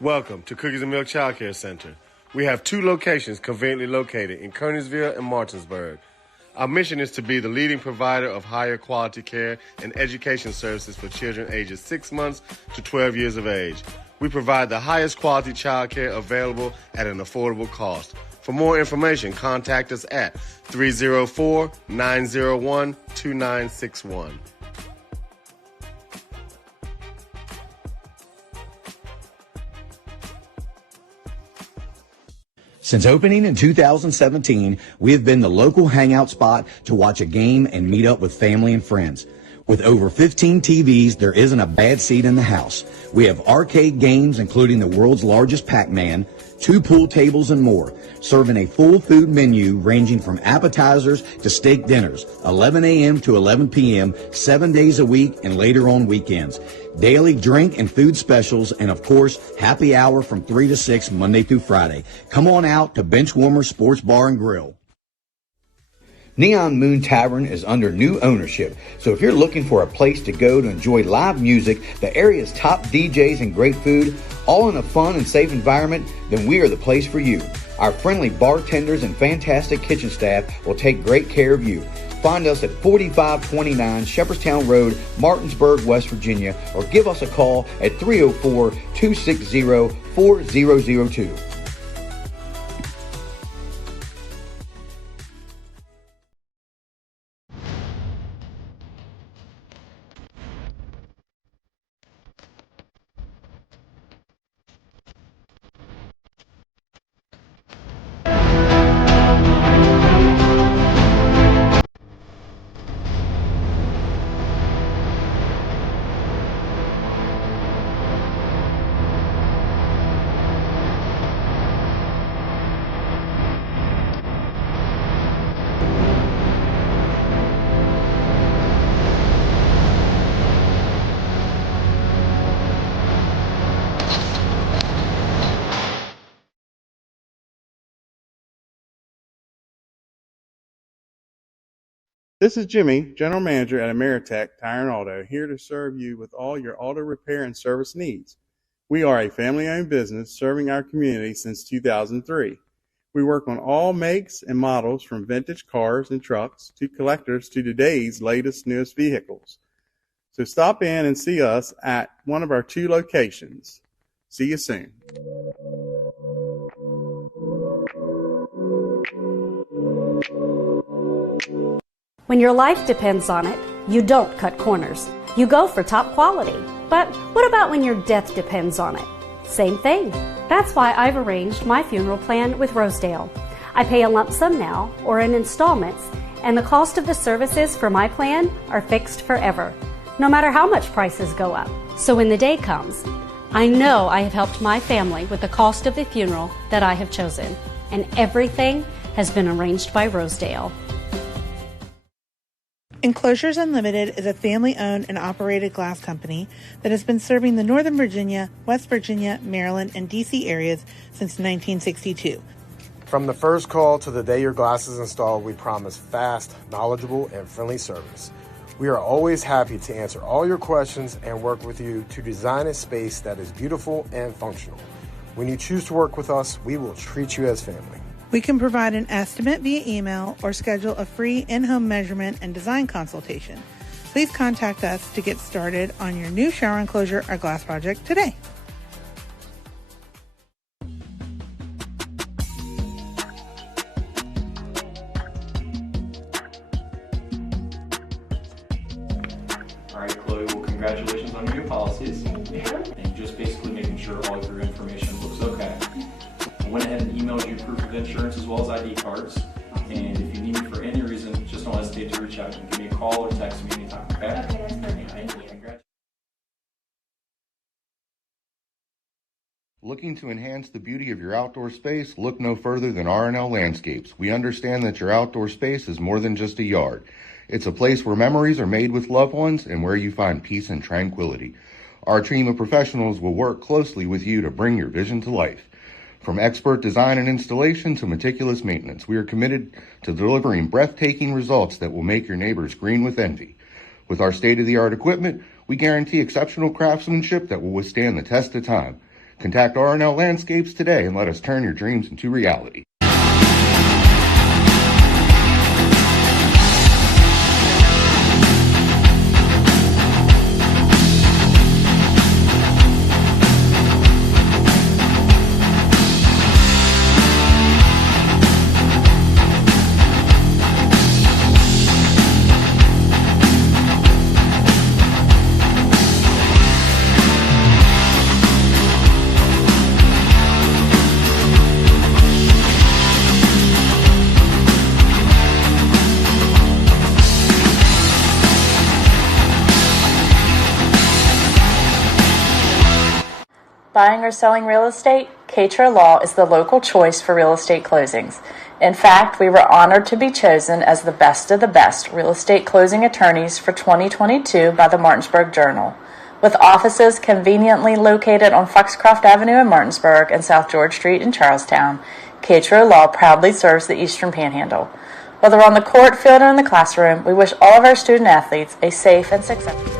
Welcome to Cookies and Milk Child Care Center. We have 2 locations conveniently located in Kearneysville and Martinsburg. Our mission is to be the leading provider of higher quality care and education services for children ages 6 months to 12 years of age. We provide the highest quality child care available at an affordable cost. For more information, contact us at 304-901-2961. Since opening in 2017, we have been the local hangout spot to watch a game and meet up with family and friends. With over 15 TVs, there isn't a bad seat in the house. We have arcade games, including the world's largest Pac-Man, 2 pool tables, and more, serving a full food menu ranging from appetizers to steak dinners, 11 a.m. to 11 p.m., 7 days a week and later on weekends. Daily drink and food specials, and of course, happy hour from 3 to 6 Monday through Friday. Come on out to Benchwarmer Sports Bar and Grill. Neon Moon Tavern is under new ownership, so if you're looking for a place to go to enjoy live music, the area's top DJs and great food, all in a fun and safe environment, then we are the place for you. Our friendly bartenders and fantastic kitchen staff will take great care of you. Find us at 4529 Shepherdstown Road, Martinsburg, West Virginia, or give us a call at 304-260-4002. This is Jimmy, General Manager at Ameritech Tire and Auto, here to serve you with all your auto repair and service needs. We are a family-owned business serving our community since 2003. We work on all makes and models from vintage cars and trucks to collectors to today's latest, newest vehicles. So stop in and see us at one of our 2 locations. See you soon. When your life depends on it, you don't cut corners. You go for top quality. But what about when your death depends on it? Same thing. That's why I've arranged my funeral plan with Rosedale. I pay a lump sum now or in installments, and the cost of the services for my plan are fixed forever, no matter how much prices go up. So when the day comes, I know I have helped my family with the cost of the funeral that I have chosen, and everything has been arranged by Rosedale. Enclosures Unlimited is a family-owned and operated glass company that has been serving the Northern Virginia, West Virginia, Maryland, and D.C. areas since 1962. From the first call to the day your glass is installed, we promise fast, knowledgeable, and friendly service. We are always happy to answer all your questions and work with you to design a space that is beautiful and functional. When you choose to work with us, we will treat you as family. We can provide an estimate via email or schedule a free in-home measurement and design consultation. Please contact us to get started on your new shower enclosure or glass project today. All right, Chloe, well, congratulations on your new policies. And just basically making sure all of your information looks okay. I went ahead and emailed you proof of insurance as well as ID cards. And if you need me for any reason, just don't hesitate to reach out. You can give me a call or text me anytime, okay? Okay, that's perfect. Thank you. Looking to enhance the beauty of your outdoor space? Look no further than R&L Landscapes. We understand that your outdoor space is more than just a yard. It's a place where memories are made with loved ones and where you find peace and tranquility. Our team of professionals will work closely with you to bring your vision to life. From expert design and installation to meticulous maintenance, we are committed to delivering breathtaking results that will make your neighbors green with envy. With our state-of-the-art equipment, we guarantee exceptional craftsmanship that will withstand the test of time. Contact R&L Landscapes today and let us turn your dreams into reality. Buying or selling real estate? Katra Law is the local choice for real estate closings. In fact, we were honored to be chosen as the best of the best real estate closing attorneys for 2022 by the Martinsburg Journal. With offices conveniently located on Foxcroft Avenue in Martinsburg and South George Street in Charlestown, Katra Law proudly serves the Eastern Panhandle. Whether on the court, field, or in the classroom, we wish all of our student athletes a safe and successful.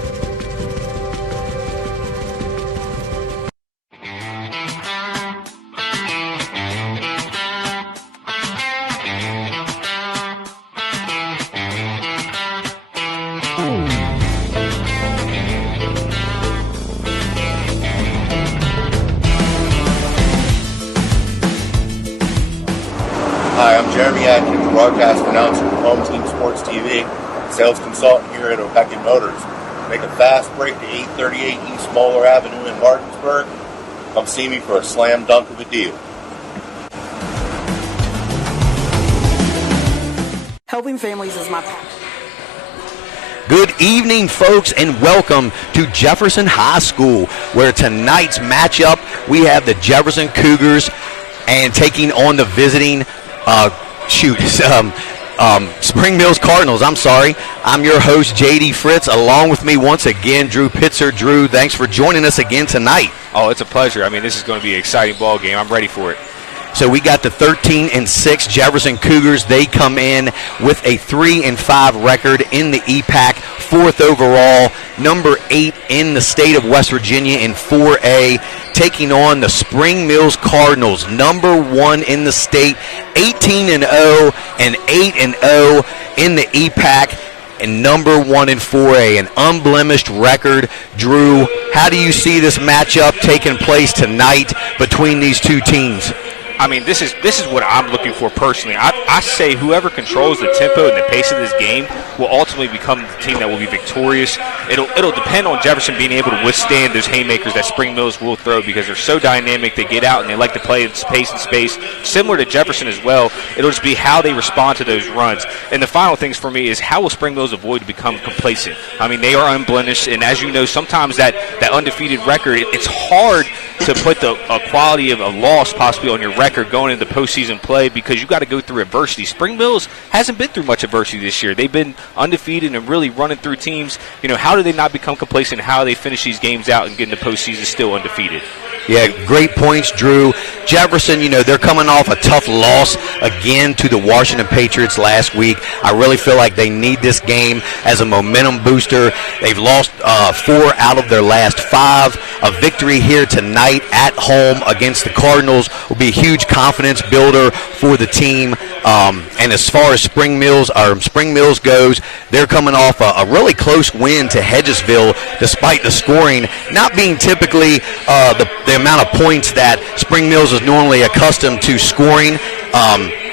Hi, I'm Jeremy Atkins, broadcast announcer with Home Team Sports TV, sales consultant here at O'Beckett Motors. Make a fast break to 838 East Moeller Avenue in Martinsburg. Come see me for a slam dunk of a deal. Helping families is my passion. Good evening, folks, and welcome to Jefferson High School, where tonight's matchup, we have the Jefferson Cougars and taking on the visiting Spring Mills Cardinals. I'm your host, J.D. Fritz. Along with me once again, Drew Pitzer. Drew, thanks for joining us again tonight. Oh, it's a pleasure. I mean, this is going to be an exciting ball game. I'm ready for it. So we got the 13-6 Jefferson Cougars. They come in with a 3-5 record in the EPAC, 4th overall, number 8 in the state of West Virginia in 4A, taking on the Spring Mills Cardinals, number 1 in the state, 18-0 and 8-0 in the EPAC, and number 1 in 4A, an unblemished record. Drew, how do you see this matchup taking place tonight between these two teams? I mean, this is what I'm looking for personally. I say whoever controls the tempo and the pace of this game will ultimately become the team that will be victorious. It'll depend on Jefferson being able to withstand those haymakers that Spring Mills will throw, because they're so dynamic. They get out and they like to play in pace and space, similar to Jefferson as well. It'll just be how they respond to those runs. And the final things for me is, how will Spring Mills avoid to become complacent? I mean, they are unblemished, and as you know, sometimes that undefeated record, it's hard to put the quality of a loss possibly on your record going into postseason play, because you got to go through adversity. Spring Mills hasn't been through much adversity this year. They've been undefeated and really running through teams. You know, how do they not become complacent? How do they finish these games out and get into postseason still undefeated? Yeah, great points, Drew. Jefferson, they're coming off a tough loss again to the Washington Patriots last week. I really feel like they need this game as a momentum booster. They've lost 4 out of their last 5. A victory here tonight at home against the Cardinals will be a huge confidence builder for the team. And as far as Spring Mills goes, they're coming off a really close win to Hedgesville, despite the scoring not being typically the amount of points that Spring Mills is normally accustomed to scoring.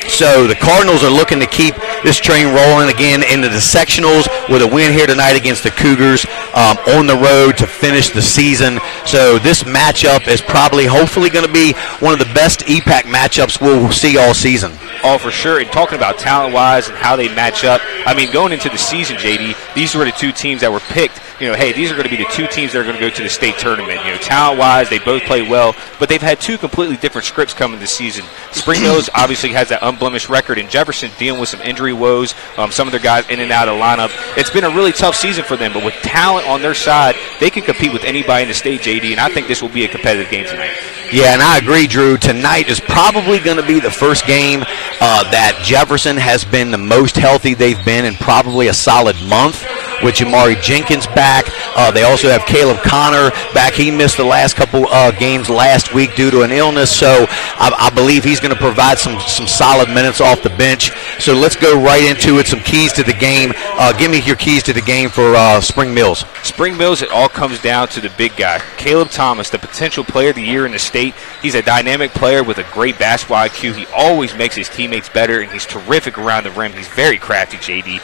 So the Cardinals are looking to keep this train rolling again into the sectionals with a win here tonight against the Cougars on the road to finish the season. So this matchup is hopefully going to be one of the best EPAC matchups we'll see all season. Oh, for sure. And talking about talent-wise and how they match up, I mean, going into the season, JD, these were the two teams that were picked. Hey, these are going to be the two teams that are going to go to the state tournament. Talent-wise, they both play well, but they've had two completely different scripts coming this season. Spring Mills obviously has that unblemished record, and Jefferson dealing with some injury woes, some of their guys in and out of the lineup. It's been a really tough season for them, but with talent on their side, they can compete with anybody in the state, JD, and I think this will be a competitive game tonight. Yeah, and I agree, Drew. Tonight is probably going to be the first game that Jefferson has been the most healthy they've been in probably a solid month. with Jamari Jenkins back. They also have Caleb Connor back. He missed the last couple games last week due to an illness, so I believe he's going to provide some solid minutes off the bench. So let's go right into it. Some keys to the game. Give me your keys to the game for Spring Mills. Spring Mills, it all comes down to the big guy, Caleb Thomas, the potential player of the year in the state. He's a dynamic player with a great basketball IQ. He always makes his teammates better, and he's terrific around the rim. He's very crafty, JD.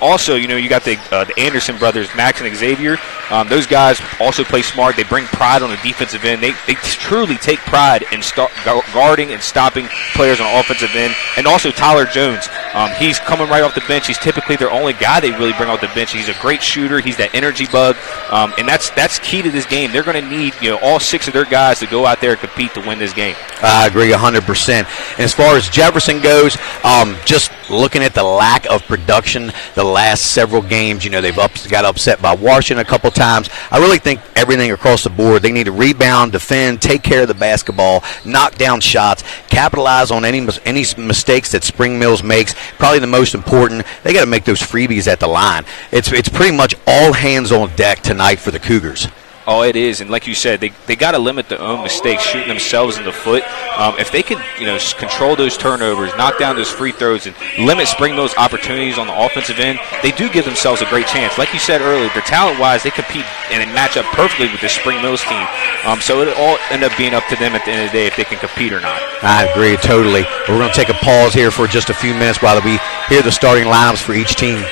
Also, you got the Anderson brothers, Max and Xavier. Those guys also play smart. They bring pride on the defensive end. They truly take pride in guarding and stopping players on the offensive end. And also Tyler Jones. He's coming right off the bench. He's typically their only guy they really bring off the bench. He's a great shooter. He's that energy bug. And that's key to this game. They're going to need all 6 of their guys to go out there and compete to win this game. I agree 100%. And as far as Jefferson goes, just looking at the lack of production the last several games, they've got upset by Washington a couple times. I really think everything across the board, they need to rebound, defend, take care of the basketball, knock down shots, capitalize on any mistakes that Spring Mills makes. Probably the most important, they got to make those freebies at the line. It's pretty much all hands on deck tonight for the Cougars. Oh, it is, and like you said, they got to limit their own mistakes, shooting themselves in the foot. If they can, control those turnovers, knock down those free throws, and limit Spring Mills' opportunities on the offensive end, they do give themselves a great chance. Like you said earlier, they're talent-wise, they compete and they match up perfectly with this Spring Mills team. So it'll all end up being up to them at the end of the day if they can compete or not. I agree totally. We're going to take a pause here for just a few minutes while we hear the starting lineups for each team.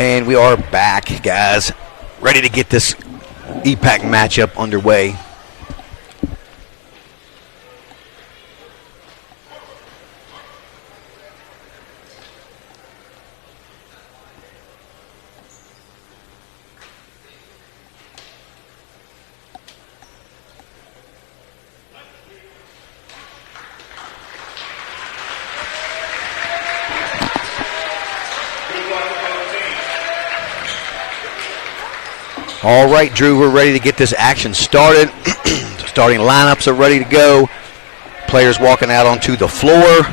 And we are back, guys, ready to get this EPAC matchup underway. All right, Drew, we're ready to get this action started. Starting lineups are ready to go. Players walking out onto the floor.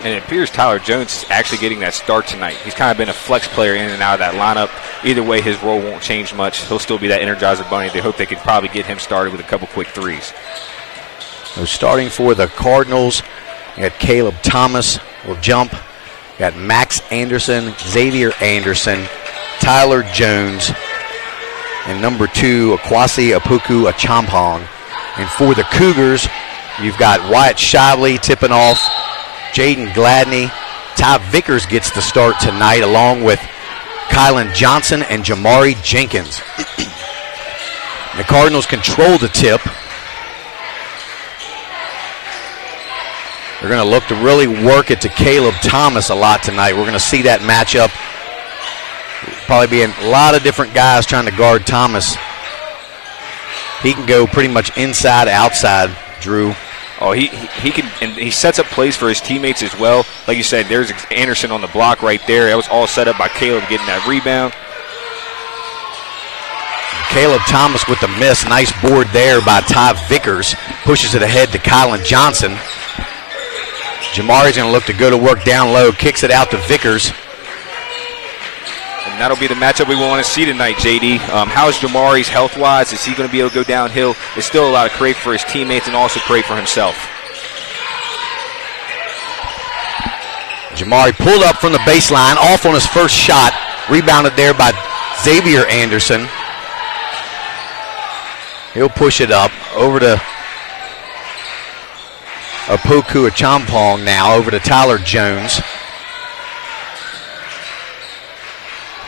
And it appears Tyler Jones is actually getting that start tonight. He's kind of been a flex player in and out of that lineup. Either way, his role won't change much. He'll still be that Energizer Bunny. They hope they could probably get him started with a couple quick threes. So starting for the Cardinals, you got Caleb Thomas will jump. You got Max Anderson, Xavier Anderson, Tyler Jones, and number 2, Akwasi Apuku Achampong. And for the Cougars, you've got Wyatt Shively tipping off, Jaden Gladney. Ty Vickers gets the start tonight, along with Kylan Johnson and Jamari Jenkins. The Cardinals control the tip. They're going to look to really work it to Caleb Thomas a lot tonight. We're going to see that matchup. Probably be a lot of different guys trying to guard Thomas. He can go pretty much inside, outside, Drew. Oh, he can, and he sets up plays for his teammates as well. Like you said, there's Anderson on the block right there. That was all set up by Caleb getting that rebound. Caleb Thomas with the miss. Nice board there by Ty Vickers. Pushes it ahead to Kylan Johnson. Jamari's going to look to go to work down low. Kicks it out to Vickers. And that'll be the matchup we want to see tonight, JD. How's Jamari's health-wise? Is he going to be able to go downhill? It's still a lot of credit for his teammates and also credit for himself. Jamari pulled up from the baseline, off on his first shot. Rebounded there by Xavier Anderson. He'll push it up over to Apuku Achampong now, over to Tyler Jones.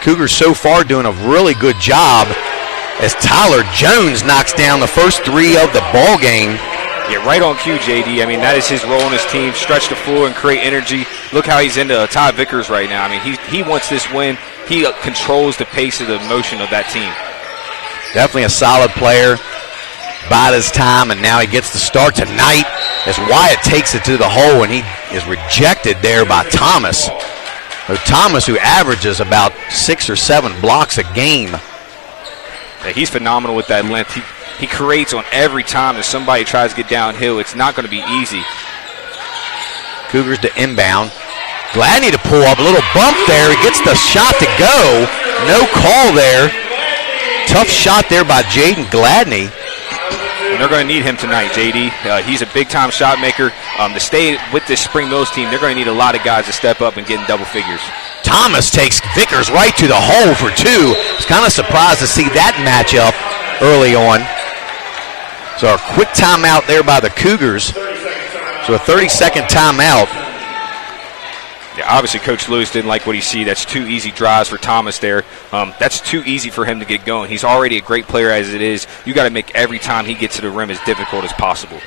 Cougars so far doing a really good job as Tyler Jones knocks down the first 3 of the ball game. Yeah, right on cue, JD. I mean, that is his role on his team, stretch the floor and create energy. Look how he's into Ty Vickers right now. I mean, he wants this win. He controls the pace of the motion of that team. Definitely a solid player. Bide his time, and now he gets the start tonight as Wyatt takes it to the hole, and he is rejected there by Thomas. So Thomas, who averages about 6 or 7 blocks a game. Yeah, he's phenomenal with that length. He creates on every time that somebody tries to get downhill. It's not going to be easy. Cougars to inbound. Gladney to pull up. A little bump there. He gets the shot to go. No call there. Tough shot there by Jaden Gladney. And they're going to need him tonight, JD. He's a big-time shot maker. To stay with this Spring Mills team, they're going to need a lot of guys to step up and get in double figures. Thomas takes Vickers right to the hole for 2. I was kind of surprised to see that matchup early on. So a quick timeout there by the Cougars. So a 30-second timeout. Yeah, obviously Coach Lewis didn't like what he see. That's 2 easy drives for Thomas there. That's too easy for him to get going. He's already a great player as it is. You got to make every time he gets to the rim as difficult as possible.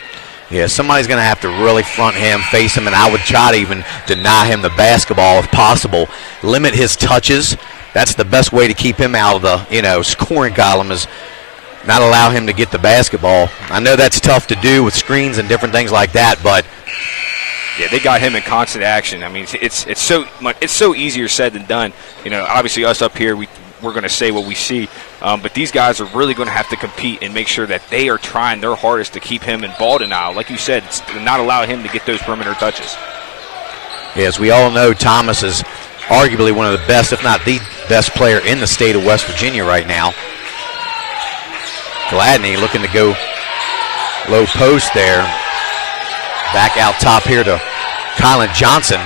Yeah, somebody's going to have to really front him, face him, and I would try to even deny him the basketball if possible. Limit his touches. That's the best way to keep him out of the, scoring column, is not allow him to get the basketball. I know that's tough to do with screens and different things like that, but yeah, they got him in constant action. I mean, it's so easier said than done. Obviously us up here, we're going to say what we see, but these guys are really going to have to compete and make sure that they are trying their hardest to keep him in ball denial. Like you said, not allow him to get those perimeter touches. Yeah, as we all know, Thomas is arguably one of the best, if not the best player in the state of West Virginia right now. Gladney looking to go low post there. Back out top here to Kylan Johnson.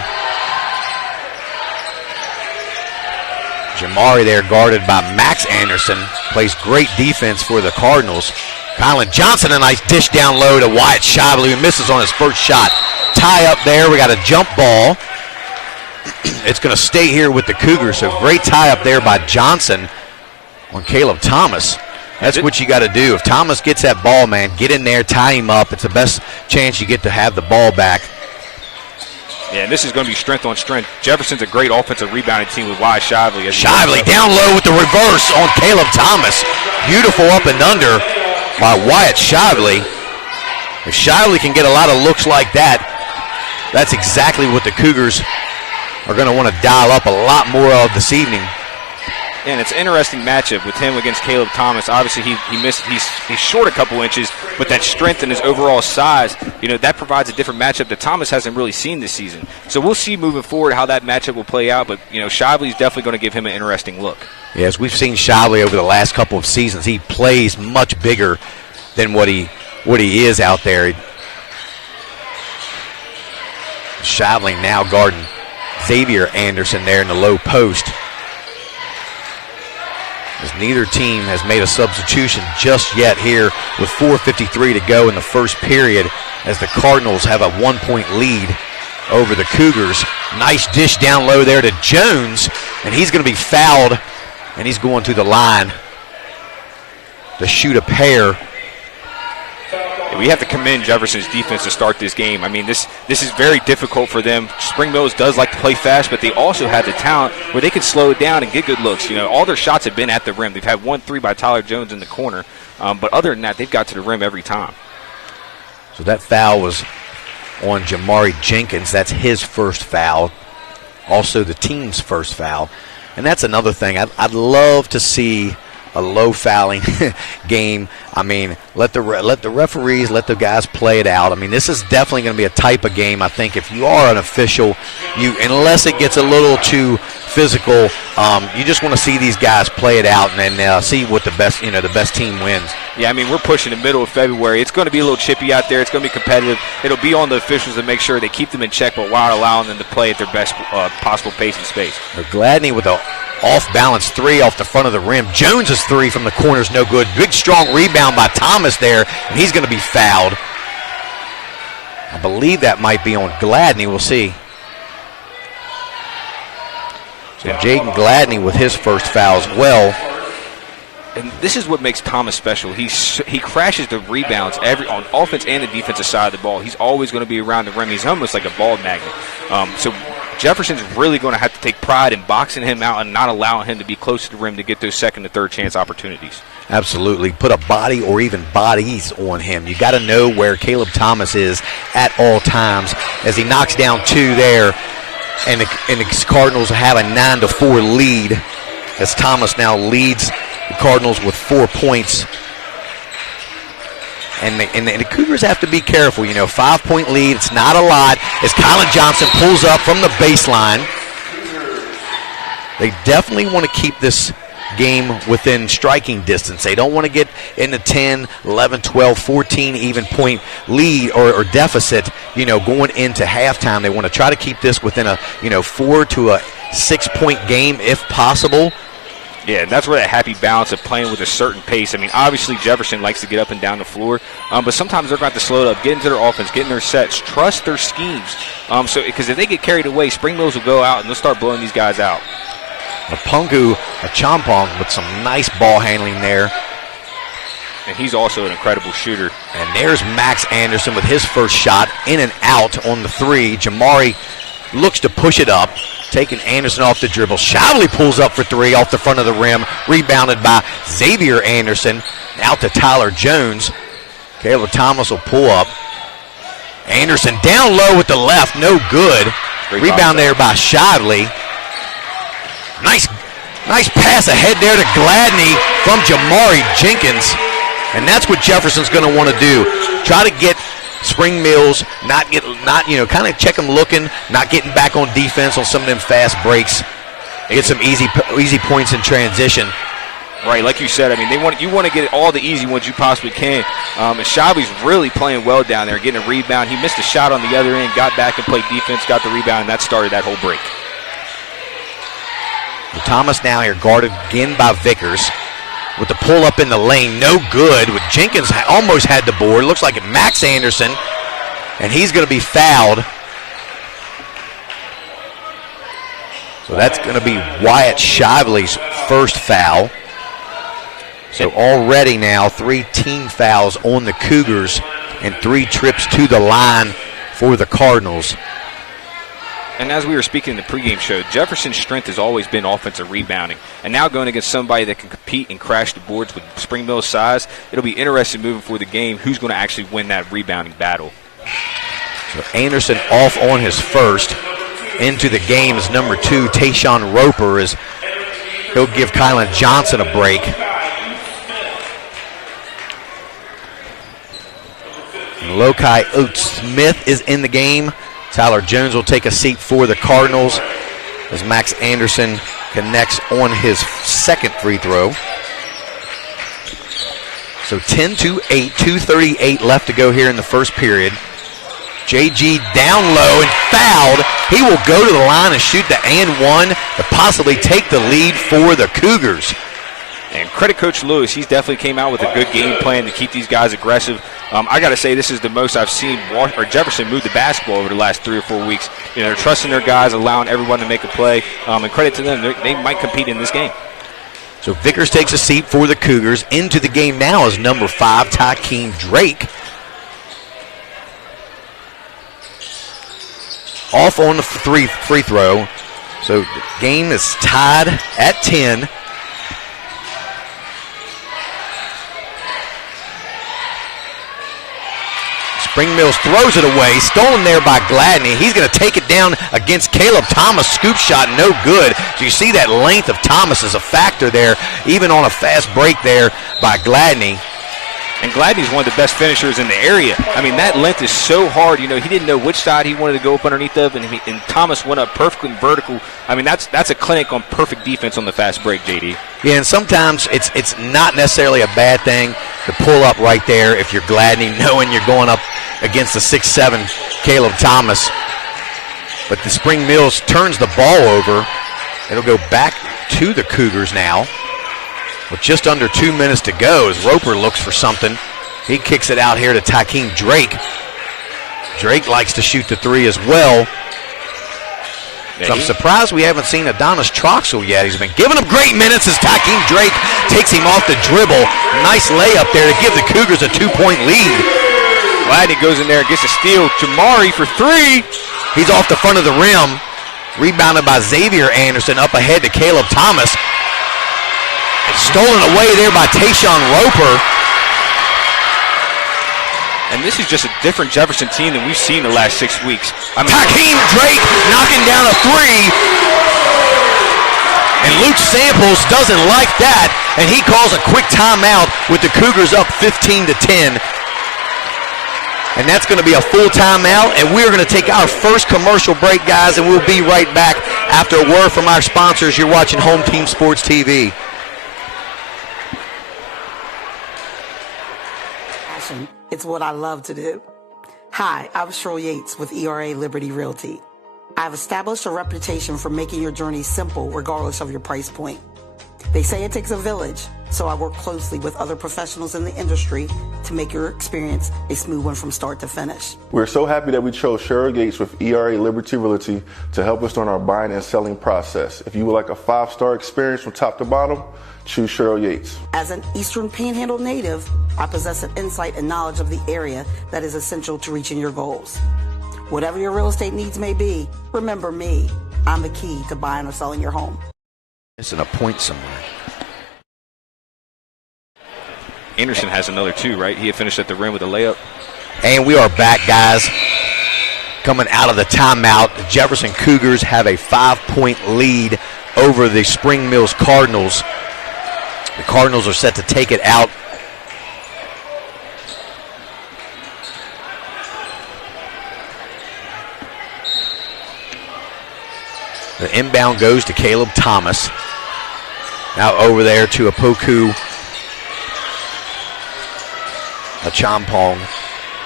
Jamari there guarded by Max Anderson. Plays great defense for the Cardinals. Kylan Johnson, a nice dish down low to Wyatt Shively, who misses on his first shot. Tie up there. We got a jump ball. It's going to stay here with the Cougars. So great tie up there by Johnson on Caleb Thomas. That's what you got to do. If Thomas gets that ball, man, get in there, tie him up. It's the best chance you get to have the ball back. Yeah, and this is going to be strength on strength. Jefferson's a great offensive rebounding team with Wyatt Shively. Shively down low with the reverse on Caleb Thomas. Beautiful up and under by Wyatt Shively. If Shively can get a lot of looks like that, that's exactly what the Cougars are going to want to dial up a lot more of this evening. And it's an interesting matchup with him against Caleb Thomas. Obviously, he's short a couple inches, but that strength and his overall size, that provides a different matchup that Thomas hasn't really seen this season. So we'll see moving forward how that matchup will play out, but, Shively's definitely going to give him an interesting look. Yes, we've seen Shively over the last couple of seasons. He plays much bigger than what he is out there. Shively now guarding Xavier Anderson there in the low post. As neither team has made a substitution just yet here with 4:53 to go in the first period, as the Cardinals have a 1-point lead over the Cougars. Nice dish down low there to Jones, and he's going to be fouled, and he's going to the line to shoot a pair. We have to commend Jefferson's defense to start this game. I mean, this is very difficult for them. Spring Mills does like to play fast, but they also have the talent where they can slow it down and get good looks. All their shots have been at the rim. They've had 1-3 by Tyler Jones in the corner, but other than that, they've got to the rim every time. So that foul was on Jamari Jenkins. That's his first foul. Also the team's first foul. And that's another thing. I'd love to see a low fouling game. I mean, let the referees, let the guys play it out. I mean, this is definitely going to be a type of game. I think if you are an official, unless it gets a little too physical, you just want to see these guys play it out and then see what the best team wins. Yeah, I mean, we're pushing the middle of February. It's going to be a little chippy out there. It's going to be competitive. It'll be on the officials to make sure they keep them in check, but while allowing them to play at their best possible pace and space. Gladney with a off-balance three off the front of the rim. Jones's three from the corner is no good. Big, strong rebound by Thomas there, and he's going to be fouled. I believe that might be on Gladney. We'll see. So Jaden Gladney with his first foul as well. And this is what makes Thomas special. He crashes the rebounds on offense and the defensive side of the ball. He's always going to be around the rim. He's almost like a ball magnet. So Jefferson's really going to have to take pride in boxing him out and not allowing him to be close to the rim to get those second and third chance opportunities. Absolutely. Put a body or even bodies on him. You got to know where Caleb Thomas is at all times as he knocks down two there. And the Cardinals have a 9-4 lead as Thomas now leads the Cardinals with 4 points. And the Cougars have to be careful. 5-point lead. It's not a lot. As Colin Johnson pulls up from the baseline. They definitely want to keep this game within striking distance. They don't want to get in the 10, 11, 12, 14 even point lead or deficit, going into halftime. They want to try to keep this within a, 4 to a 6-point game if possible. Yeah, and that's where that happy balance of playing with a certain pace. I mean, obviously Jefferson likes to get up and down the floor, but sometimes they're going to have to slow it up, get into their offense, get in their sets, trust their schemes. Because if they get carried away, Spring Mills will go out and they'll start blowing these guys out. Apungu, a Chompong with some nice ball handling there. And he's also an incredible shooter. And there's Max Anderson with his first shot, in and out on the three. Jamari looks to push it up, taking Anderson off the dribble. Shively pulls up for three off the front of the rim, rebounded by Xavier Anderson. Out to Tyler Jones. Caleb Thomas will pull up. Anderson down low with the left, no good. Rebound there by Shively. Nice pass ahead there to Gladney from Jamari Jenkins. And that's what Jefferson's going to want to do. Try to get Spring Mills, kind of check them looking, not getting back on defense on some of them fast breaks. Get some easy points in transition. Right, like you said, I mean, you want to get all the easy ones you possibly can. And Shabby's really playing well down there, getting a rebound. He missed a shot on the other end, got back and played defense, got the rebound, and that started that whole break. Thomas now here guarded again by Vickers with the pull up in the lane, no good. With Jenkins almost had the board. Looks like Max Anderson, and he's going to be fouled. So that's going to be Wyatt Shively's first foul. So already now 3 team fouls on the Cougars and 3 trips to the line for the Cardinals. And as we were speaking in the pregame show, Jefferson's strength has always been offensive rebounding. And now going against somebody that can compete and crash the boards with Spring Mill's size, it'll be interesting moving forward the game who's going to actually win that rebounding battle. So Anderson off on his first. Into the game is number 2, Tayshawn Roper, as He'll give Kylan Johnson a break. And Lokai Oates-Smith is in the game. Tyler Jones will take a seat for the Cardinals as Max Anderson connects on his second free throw. So 10-8, 2:38 left to go here in the first period. JG down low and fouled. He will go to the line and shoot the and one to possibly take the lead for the Cougars. And credit Coach Lewis, he's definitely came out with a good game plan to keep these guys aggressive. I got to say, this is the most I've seen Jefferson move the basketball over the last 3 or 4 weeks. You know, they're trusting their guys, allowing everyone to make a play. And credit to them, they might compete in this game. So Vickers takes a seat for the Cougars. Into the game now is number 5, Tykeem Drake. Off on the free throw. So the game is tied at 10. Spring Mills throws it away, stolen there by Gladney. He's going to take it down against Caleb Thomas. Scoop shot, no good. So you see that length of Thomas is a factor there, even on a fast break there by Gladney. And Gladney's one of the best finishers in the area. I mean, that length is so hard. You know, he didn't know which side he wanted to go up underneath of, and Thomas went up perfectly vertical. I mean, that's a clinic on perfect defense on the fast break, JD. Yeah, and sometimes it's not necessarily a bad thing to pull up right there if you're Gladney, knowing you're going up against the 6'7" Caleb Thomas. But the Spring Mills turns the ball over. It'll go back to the Cougars now with just under 2 minutes to go as Roper looks for something. He kicks it out here to Tykeem Drake. Drake likes to shoot the three as well. So I'm surprised we haven't seen Adonis Troxel yet. He's been giving him great minutes as Tykeem Drake takes him off the dribble. Nice layup there to give the Cougars a 2-point lead. Gladney goes in there and gets a steal. Jamari for three. He's off the front of the rim. Rebounded by Xavier Anderson up ahead to Caleb Thomas. It's stolen away there by Tayshawn Roper. And this is just a different Jefferson team than we've seen the last 6 weeks. I mean, Tykeem Drake knocking down a three. And Luke Samples doesn't like that, and he calls a quick timeout with the Cougars up 15-10. And that's going to be a full timeout, and we're going to take our first commercial break, guys, and we'll be right back after a word from our sponsors. You're watching Home Team Sports TV. It's what I love to do. Hi, I'm Cheryl Yates with ERA Liberty Realty. I've established a reputation for making your journey simple regardless of your price point. They say it takes a village, so I work closely with other professionals in the industry to make your experience a smooth one from start to finish. We're so happy that we chose Cheryl Yates with ERA Liberty Realty to help us during our buying and selling process. If you would like a 5-star experience from top to bottom, choose Cheryl Yates. As an Eastern Panhandle native, I possess an insight and knowledge of the area that is essential to reaching your goals. Whatever your real estate needs may be, remember me. I'm the key to buying or selling your home. Missing a point somewhere. Anderson has another two, right? He had finished at the rim with a layup. And we are back, guys. Coming out of the timeout, the Jefferson Cougars have a 5-point lead over the Spring Mills Cardinals. The Cardinals are set to take it out. The inbound goes to Caleb Thomas. Now over there to Apoku Achampong,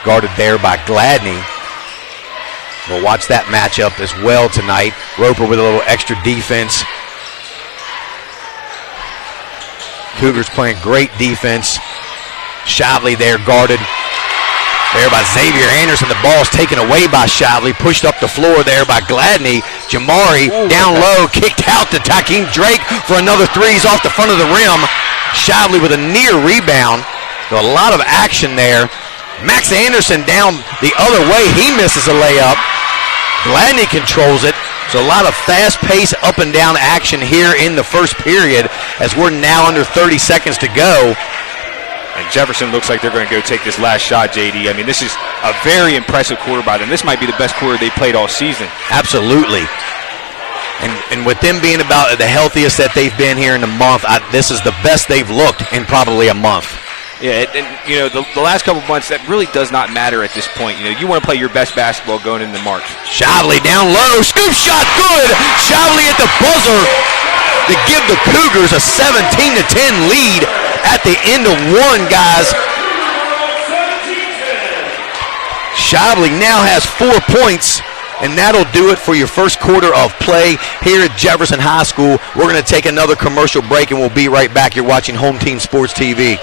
guarded there by Gladney. We'll watch that matchup as well tonight. Roper with a little extra defense. Cougars playing great defense. Shavli there guarded there by Xavier Anderson. The ball's taken away by Shavli. Pushed up the floor there by Gladney. Jamari down low, kicked out to Tykeem Drake for another three. He's off the front of the rim. Shavli with a near rebound. So a lot of action there. Max Anderson down the other way. He misses a layup. Gladney controls it. So a lot of fast-paced up and down action here in the first period as we're now under 30 seconds to go. And Jefferson looks like they're going to go take this last shot, JD. I mean, this is a very impressive quarter by them. This might be the best quarter they played all season. Absolutely. And with them being about the healthiest that they've been here in a month, this is the best they've looked in probably a month. Yeah, and the last couple of months, that really does not matter at this point. You want to play your best basketball going into March. Shively down low, scoop shot, good. Shively at the buzzer to give the Cougars a 17-10 lead at the end of one, guys. Shively now has 4 points, and that'll do it for your first quarter of play here at Jefferson High School. We're going to take another commercial break, and we'll be right back. You're watching Home Team Sports TV.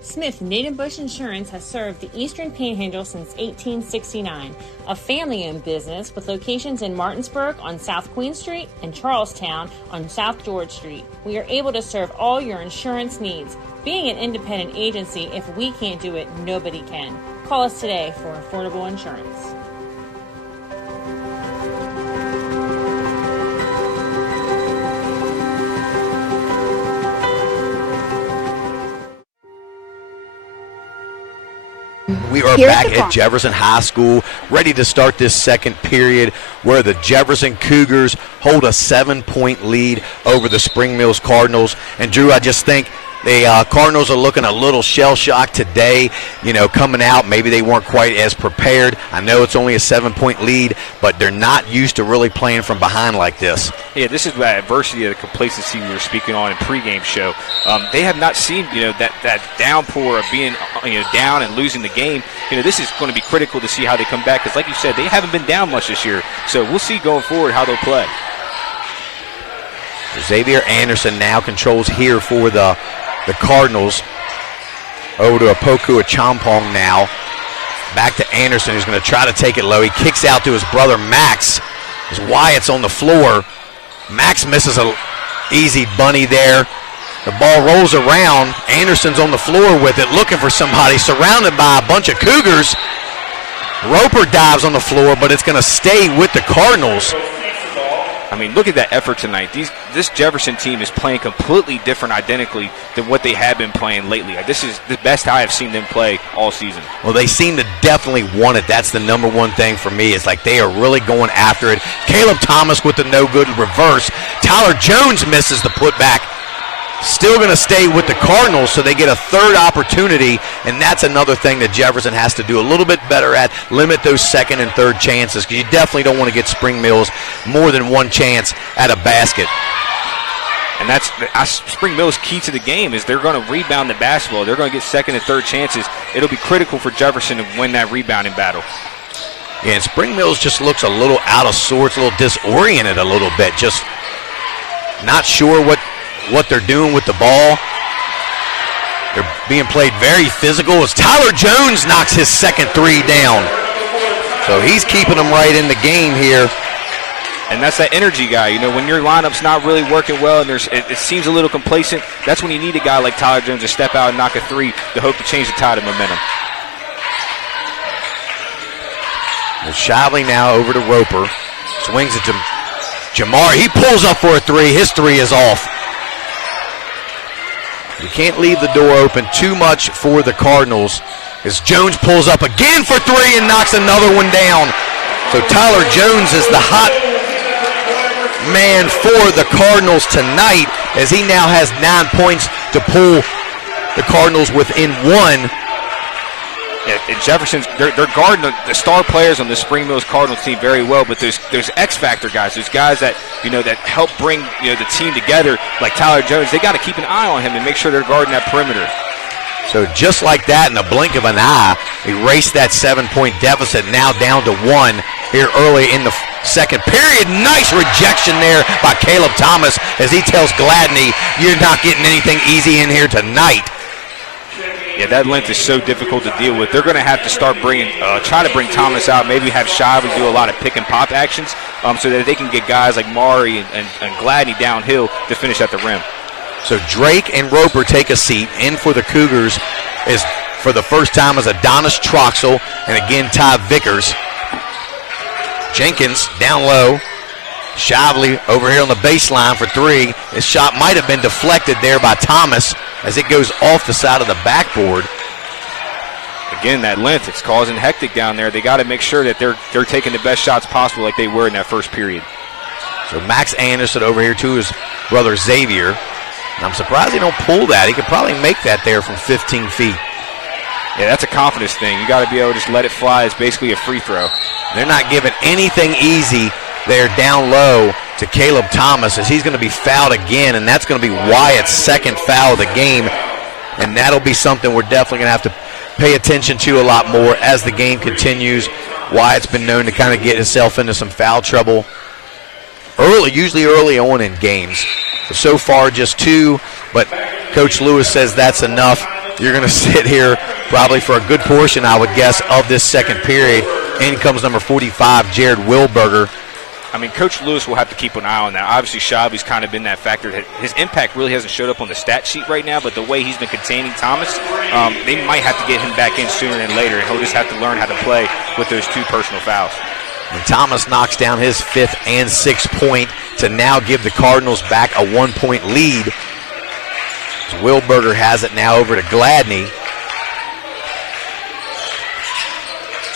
Smith Native Bush Insurance has served the Eastern Panhandle since 1869, a family-owned business with locations in Martinsburg on South Queen Street and Charlestown on South George Street. We are able to serve all your insurance needs. Being an independent agency, if we can't do it, nobody can. Call us today for affordable insurance. We are back at Jefferson High School, ready to start this second period where the Jefferson Cougars hold a 7-point lead over the Spring Mills Cardinals. And, Drew, I just think the Cardinals are looking a little shell-shocked today, coming out. Maybe they weren't quite as prepared. I know it's only a 7-point lead, but they're not used to really playing from behind like this. Yeah, this is that adversity of the complacency we were speaking on in pregame show. They have not seen, that downpour of being, down and losing the game. This is going to be critical to see how they come back because, like you said, they haven't been down much this year. So we'll see going forward how they'll play. Xavier Anderson now controls here for the Cardinals. Over to Apoku Achampong now. Back to Anderson, who's going to try to take it low. He kicks out to his brother Max as Wyatt's on the floor. Max misses an easy bunny there. The ball rolls around. Anderson's on the floor with it, looking for somebody, surrounded by a bunch of Cougars. Roper dives on the floor, but it's going to stay with the Cardinals. I mean, look at that effort tonight. This Jefferson team is playing completely different identically than what they have been playing lately. This is the best I have seen them play all season. Well, they seem to definitely want it. That's the number one thing for me. It's like they are really going after it. Caleb Thomas with the no-good reverse. Tyler Jones misses the putback. Still going to stay with the Cardinals, so they get a third opportunity, and that's another thing that Jefferson has to do a little bit better at, limit those second and third chances, because you definitely don't want to get Spring Mills more than one chance at a basket. And that's Spring Mills' key to the game is they're going to rebound the basketball. They're going to get second and third chances. It'll be critical for Jefferson to win that rebounding battle. Yeah, and Spring Mills just looks a little out of sorts, a little disoriented a little bit, just not sure what they're doing with the ball. They're being played very physical as Tyler Jones knocks his second three down. So he's keeping them right in the game here. And that's that energy guy. When your lineup's not really working well and it seems a little complacent, that's when you need a guy like Tyler Jones to step out and knock a three to hope to change the tide of momentum. Well, Shively now over to Roper. Swings it to Jamar. He pulls up for a three. His three is off. You can't leave the door open too much for the Cardinals as Jones pulls up again for three and knocks another one down. So Tyler Jones is the hot man for the Cardinals tonight as he now has 9 points to pull the Cardinals within one. Yeah, and Jefferson's they're guarding the star players on the Spring Mills Cardinals team very well, but there's X factor guys. There's guys that that help bring the team together, like Tyler Jones. They got to keep an eye on him and make sure they're guarding that perimeter. So just like that, in the blink of an eye, erase that 7-point deficit, now down to one here early in the second period. Nice rejection there by Caleb Thomas as he tells Gladney, you're not getting anything easy in here tonight. Yeah, that length is so difficult to deal with. They're going to have to start try to bring Thomas out, maybe have Shively do a lot of pick and pop actions so that they can get guys like Mari and Gladney downhill to finish at the rim. So Drake and Roper take a seat. In for the Cougars is for the first time is Adonis Troxel and again Ty Vickers. Jenkins down low. Shively over here on the baseline for three. His shot might have been deflected there by Thomas as it goes off the side of the backboard. Again, that length, it's causing hectic down there. They got to make sure that they're taking the best shots possible like they were in that first period. So Max Anderson over here to his brother Xavier. And I'm surprised he don't pull that. He could probably make that there from 15 feet. Yeah, that's a confidence thing. You got to be able to just let it fly. It's basically a free throw. They're not giving anything easy there down low to Caleb Thomas as he's going to be fouled again, and that's going to be Wyatt's second foul of the game. And that'll be something we're definitely going to have to pay attention to a lot more as the game continues. Wyatt's been known to kind of get himself into some foul trouble usually early on in games. So far just 2, but Coach Lewis says that's enough. You're going to sit here probably for a good portion, I would guess, of this second period. In comes number 45, Jared Wilberger. I mean, Coach Lewis will have to keep an eye on that. Obviously, Shabby's kind of been that factor. His impact really hasn't showed up on the stat sheet right now, but the way he's been containing Thomas, they might have to get him back in sooner than later, and he'll just have to learn how to play with those 2 personal fouls. And Thomas knocks down his 5th and 6th point to now give the Cardinals back a 1-point lead. Wilberger has it now over to Gladney.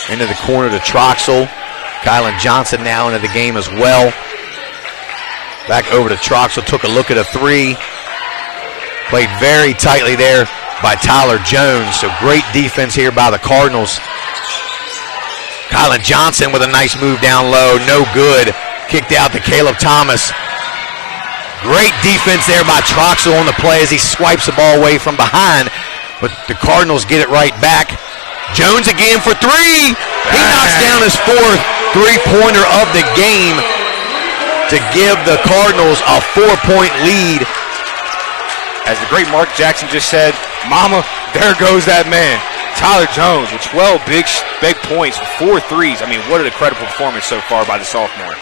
Into the corner to Troxel. Kylan Johnson now into the game as well. Back over to Troxel, took a look at a 3. Played very tightly there by Tyler Jones. So great defense here by the Cardinals. Kylan Johnson with a nice move down low, no good. Kicked out to Caleb Thomas. Great defense there by Troxel on the play as he swipes the ball away from behind. But the Cardinals get it right back. Jones again for 3. He knocks down his 4th three-pointer of the game to give the Cardinals a 4-point lead. As the great Mark Jackson just said, Mama, there goes that man. Tyler Jones with 12 big points, 4 threes. I mean, what an incredible performance so far by the sophomore.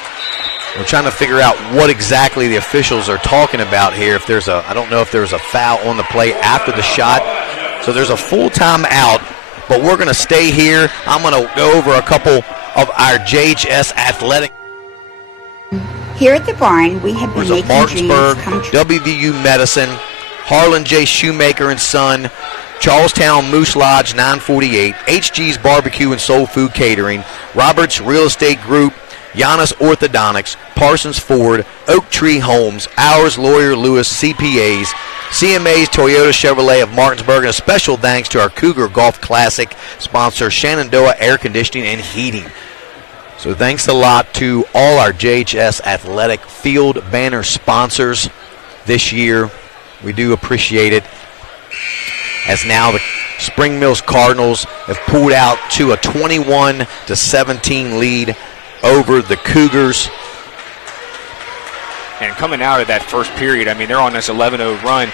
We're trying to figure out what exactly the officials are talking about here. I don't know if there's a foul on the play after the shot. So there's a full timeout, but we're going to stay here. I'm going to go over a couple of our JHS athletic. Here at the barn, we have been making Martinsburg, dreams come true. WVU Medicine, Harlan J. Shoemaker and Son, Charlestown Moose Lodge 948, HG's Barbecue and Soul Food Catering, Roberts Real Estate Group, Giannis Orthodontics, Parsons Ford, Oak Tree Homes, Ours Lawyer Lewis CPAs, CMA's Toyota Chevrolet of Martinsburg, and a special thanks to our Cougar Golf Classic sponsor, Shenandoah Air Conditioning and Heating. So thanks a lot to all our JHS Athletic Field banner sponsors this year. We do appreciate it. As now the Spring Mills Cardinals have pulled out to a 21-17 lead over the Cougars. And coming out of that first period, I mean, they're on this 11-0 run.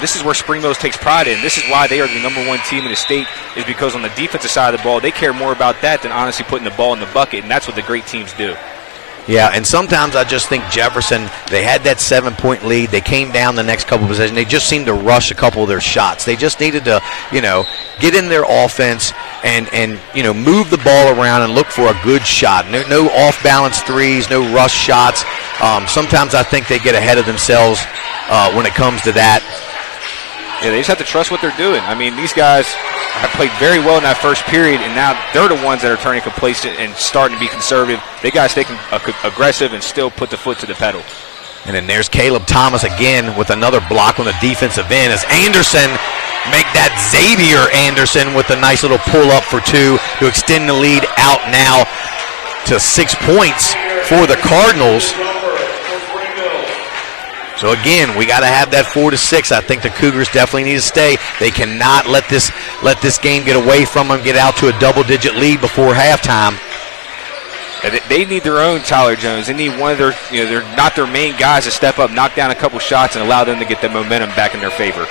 This is where Spring Mills takes pride in. This is why they are the #1 team in the state, is because on the defensive side of the ball, they care more about that than honestly putting the ball in the bucket, and that's what the great teams do. Yeah, and sometimes I just think Jefferson, they had that 7-point lead. They came down the next couple of possessions. They just seemed to rush a couple of their shots. They just needed to, get in their offense and move the ball around and look for a good shot. No off-balance threes, no rush shots. Sometimes I think they get ahead of themselves when it comes to that. Yeah, they just have to trust what they're doing. I mean, these guys have played very well in that first period, and now they're the ones that are turning complacent and starting to be conservative. They got to stay aggressive and still put the foot to the pedal. And then there's Caleb Thomas again with another block on the defensive end as Anderson make that Xavier Anderson with a nice little pull-up for 2 to extend the lead out now to 6 points for the Cardinals. So again, we got to have that 4-6. I think the Cougars definitely need to stay. They cannot let this game get away from them, get out to a double-digit lead before halftime. They need their own Tyler Jones. They need one of their, they're not their main guys to step up, knock down a couple shots, and allow them to get the momentum back in their favor.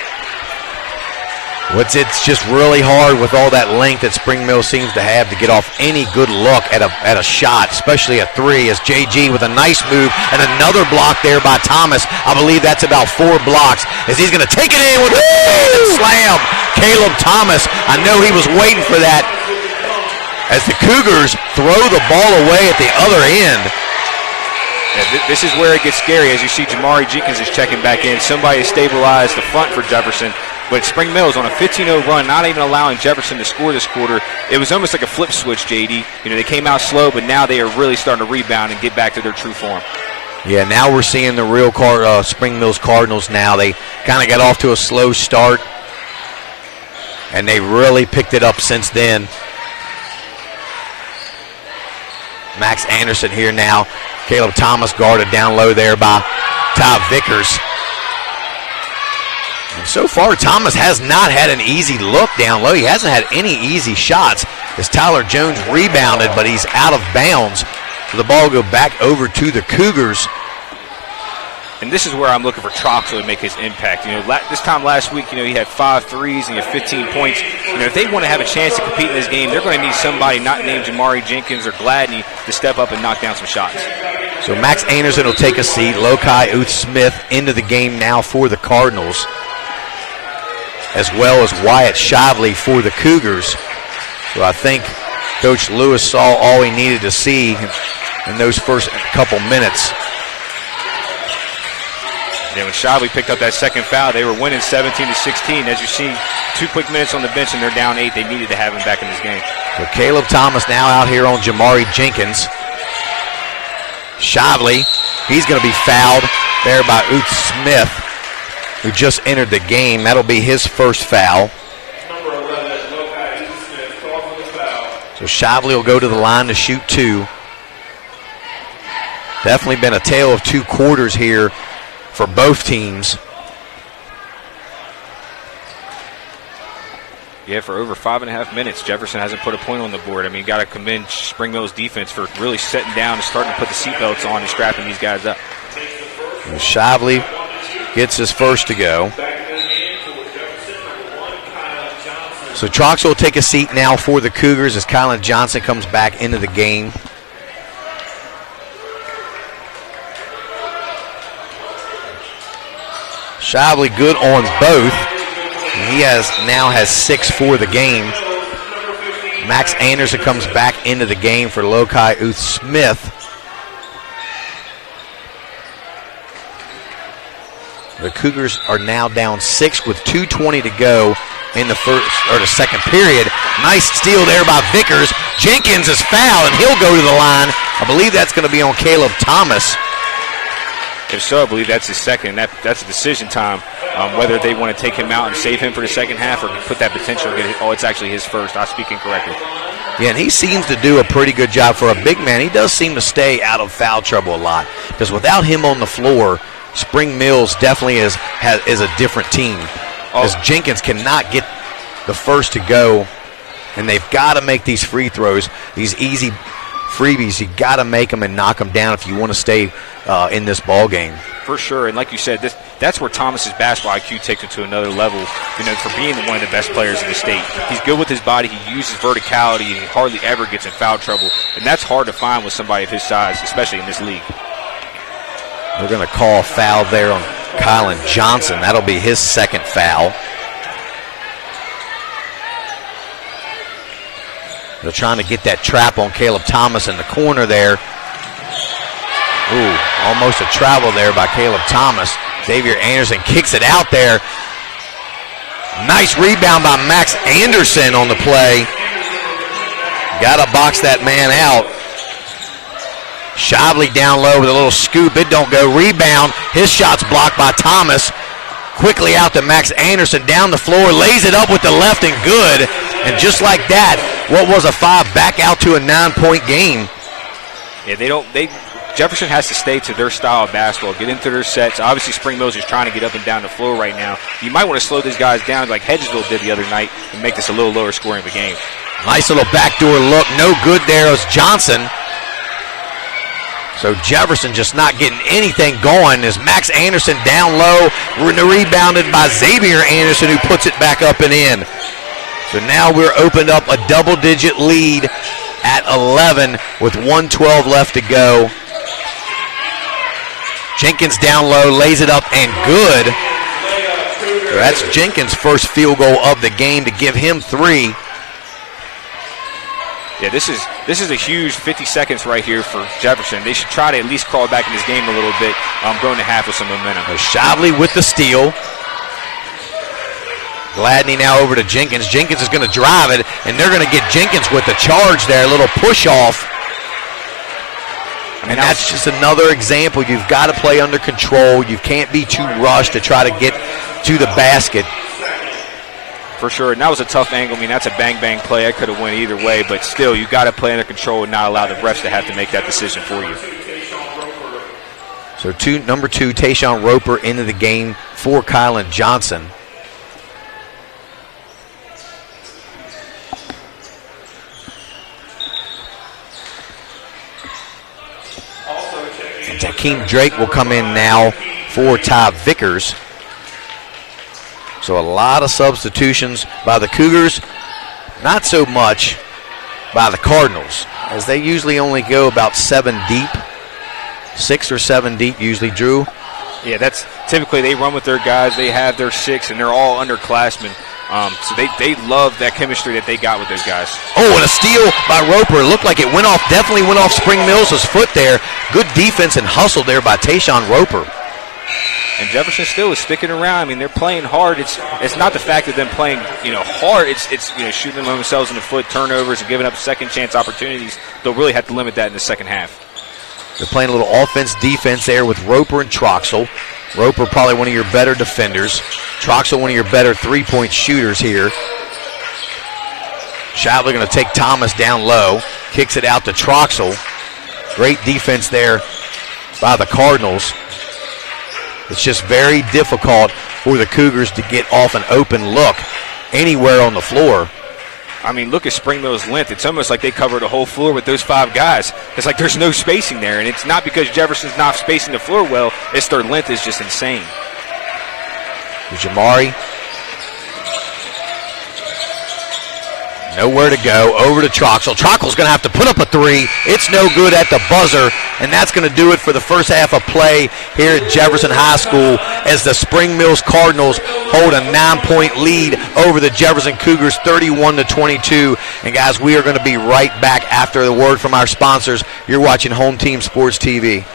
It's just really hard with all that length that Spring Mill seems to have to get off any good look at a shot, especially a three, as JG with a nice move and another block there by Thomas. I believe that's about 4 blocks as he's going to take it in with a slam. Caleb Thomas, I know he was waiting for that as the Cougars throw the ball away at the other end. Yeah, this is where it gets scary as you see Jamari Jenkins is checking back in. Somebody has stabilized the front for Jefferson. But Spring Mills on a 15-0 run, not even allowing Jefferson to score this quarter. It was almost like a flip switch, JD. They came out slow, but now they are really starting to rebound and get back to their true form. Yeah, now we're seeing the real Spring Mills Cardinals now. They kind of got off to a slow start, and they really picked it up since then. Max Anderson here now. Caleb Thomas guarded down low there by Ty Vickers. And so far, Thomas has not had an easy look down low. He hasn't had any easy shots as Tyler Jones rebounded, but he's out of bounds. So the ball will go back over to the Cougars. And this is where I'm looking for Troxel to make his impact. This time last week, he had 5 threes and he had 15 points. If they want to have a chance to compete in this game, they're going to need somebody not named Jamari Jenkins or Gladney to step up and knock down some shots. So Max Anderson will take a seat. Lokai Uth-Smith into the game now for the Cardinals, as well as Wyatt Shively for the Cougars. So I think Coach Lewis saw all he needed to see in those first couple minutes. Yeah, when Shively picked up that second foul, they were winning 17-16. As you see, 2 quick minutes on the bench and they're down 8. They needed to have him back in this game. So Caleb Thomas now out here on Jamari Jenkins. Shively, he's going to be fouled there by Uth-Smith, who just entered the game. That'll be his first foul. So Shively will go to the line to shoot 2. Definitely been a tale of 2 quarters here for both teams. Yeah, for over 5.5 minutes, Jefferson hasn't put a point on the board. You got to commend Spring Mills defense for really setting down and starting to put the seatbelts on and strapping these guys up. And Shively gets his first to go. So Troxel will take a seat now for the Cougars as Kylan Johnson comes back into the game. Shively good on both. He now has 6 for the game. Max Anderson comes back into the game for Lokai Uth-Smith. The Cougars are now down 6 with 2:20 to go in the second period. Nice steal there by Vickers. Jenkins is fouled and he'll go to the line. I believe that's going to be on Caleb Thomas. If so, I believe that's his second. That's a decision time, whether they want to take him out and save him for the second half or put that potential. It's actually his first. I'm speaking correctly. Yeah, and he seems to do a pretty good job for a big man. He does seem to stay out of foul trouble a lot because without him on the floor, Spring Mills definitely is a different team. As Jenkins cannot get the first to go, and they've got to make these free throws, these easy freebies. You got to make them and knock them down if you want to stay in this ball game. For sure, and like you said, that's where Thomas's basketball IQ takes him to another level. For being one of the best players in the state, he's good with his body. He uses verticality, and he hardly ever gets in foul trouble. And that's hard to find with somebody of his size, especially in this league. They're going to call a foul there on Kylan Johnson. That'll be his second foul. They're trying to get that trap on Caleb Thomas in the corner there. Ooh, almost a travel there by Caleb Thomas. Xavier Anderson kicks it out there. Nice rebound by Max Anderson on the play. Got to box that man out. Shively down low with a little scoop. It don't go. Rebound. His shot's blocked by Thomas. Quickly out to Max Anderson. Down the floor. Lays it up with the left and good. And just like that, what was a 5 back out to a 9-point game. Yeah, Jefferson has to stay to their style of basketball, get into their sets. Obviously, Spring Mills is trying to get up and down the floor right now. You might want to slow these guys down like Hedgesville did the other night and make this a little lower scoring of a game. Nice little backdoor look. No good there as Johnson So Jefferson just not getting anything going as Max Anderson down low, rebounded by Xavier Anderson, who puts it back up and in. So now we're opened up a double-digit lead at 11 with 1:12 left to go. Jenkins down low, lays it up and good. So that's Jenkins' first field goal of the game to give him 3. Yeah, this is a huge 50 seconds right here for Jefferson. They should try to at least crawl back in this game a little bit, going to half with some momentum. Shavely with the steal. Gladney now over to Jenkins. Jenkins is going to drive it, and they're going to get Jenkins with the charge there, a little push off. And that's just another example. You've got to play under control. You can't be too rushed to try to get to the basket. For sure, and that was a tough angle. I mean, that's a bang-bang play. I could have went either way, but still, you got to play under control and not allow the refs to have to make that decision for you. So number 2, Tayshawn Roper into the game for Kylan Johnson. And Jakeem Drake will come in now for Ty Vickers. So a lot of substitutions by the Cougars, not so much by the Cardinals, as they usually only go about 7 deep, 6 or 7 deep usually, Drew. Yeah, that's typically they run with their guys. They have their 6, and they're all underclassmen. So they love that chemistry that they got with those guys. Oh, and a steal by Roper. It looked like it went off, definitely went off Spring Mills' foot there. Good defense and hustle there by Tayshawn Roper. And Jefferson still is sticking around. I mean, they're playing hard. It's not the fact of them playing, hard. It's shooting themselves in the foot, turnovers, and giving up second chance opportunities. They'll really have to limit that in the second half. They're playing a little offense-defense there with Roper and Troxel. Roper probably one of your better defenders. Troxel one of your better three-point shooters here. Shavler going to take Thomas down low. Kicks it out to Troxel. Great defense there by the Cardinals. It's just very difficult for the Cougars to get off an open look anywhere on the floor. I mean, look at Spring Mill's length. It's almost like they covered the whole floor with those 5 guys. It's like there's no spacing there, and it's not because Jefferson's not spacing the floor well. It's their length is just insane. Jamari. Nowhere to go. Over to Troxel. Troxel's going to have to put up a 3. It's no good at the buzzer, and that's going to do it for the first half of play here at Jefferson High School as the Spring Mills Cardinals hold a 9-point lead over the Jefferson Cougars, 31-22. And, guys, we are going to be right back after the word from our sponsors. You're watching Home Team Sports TV.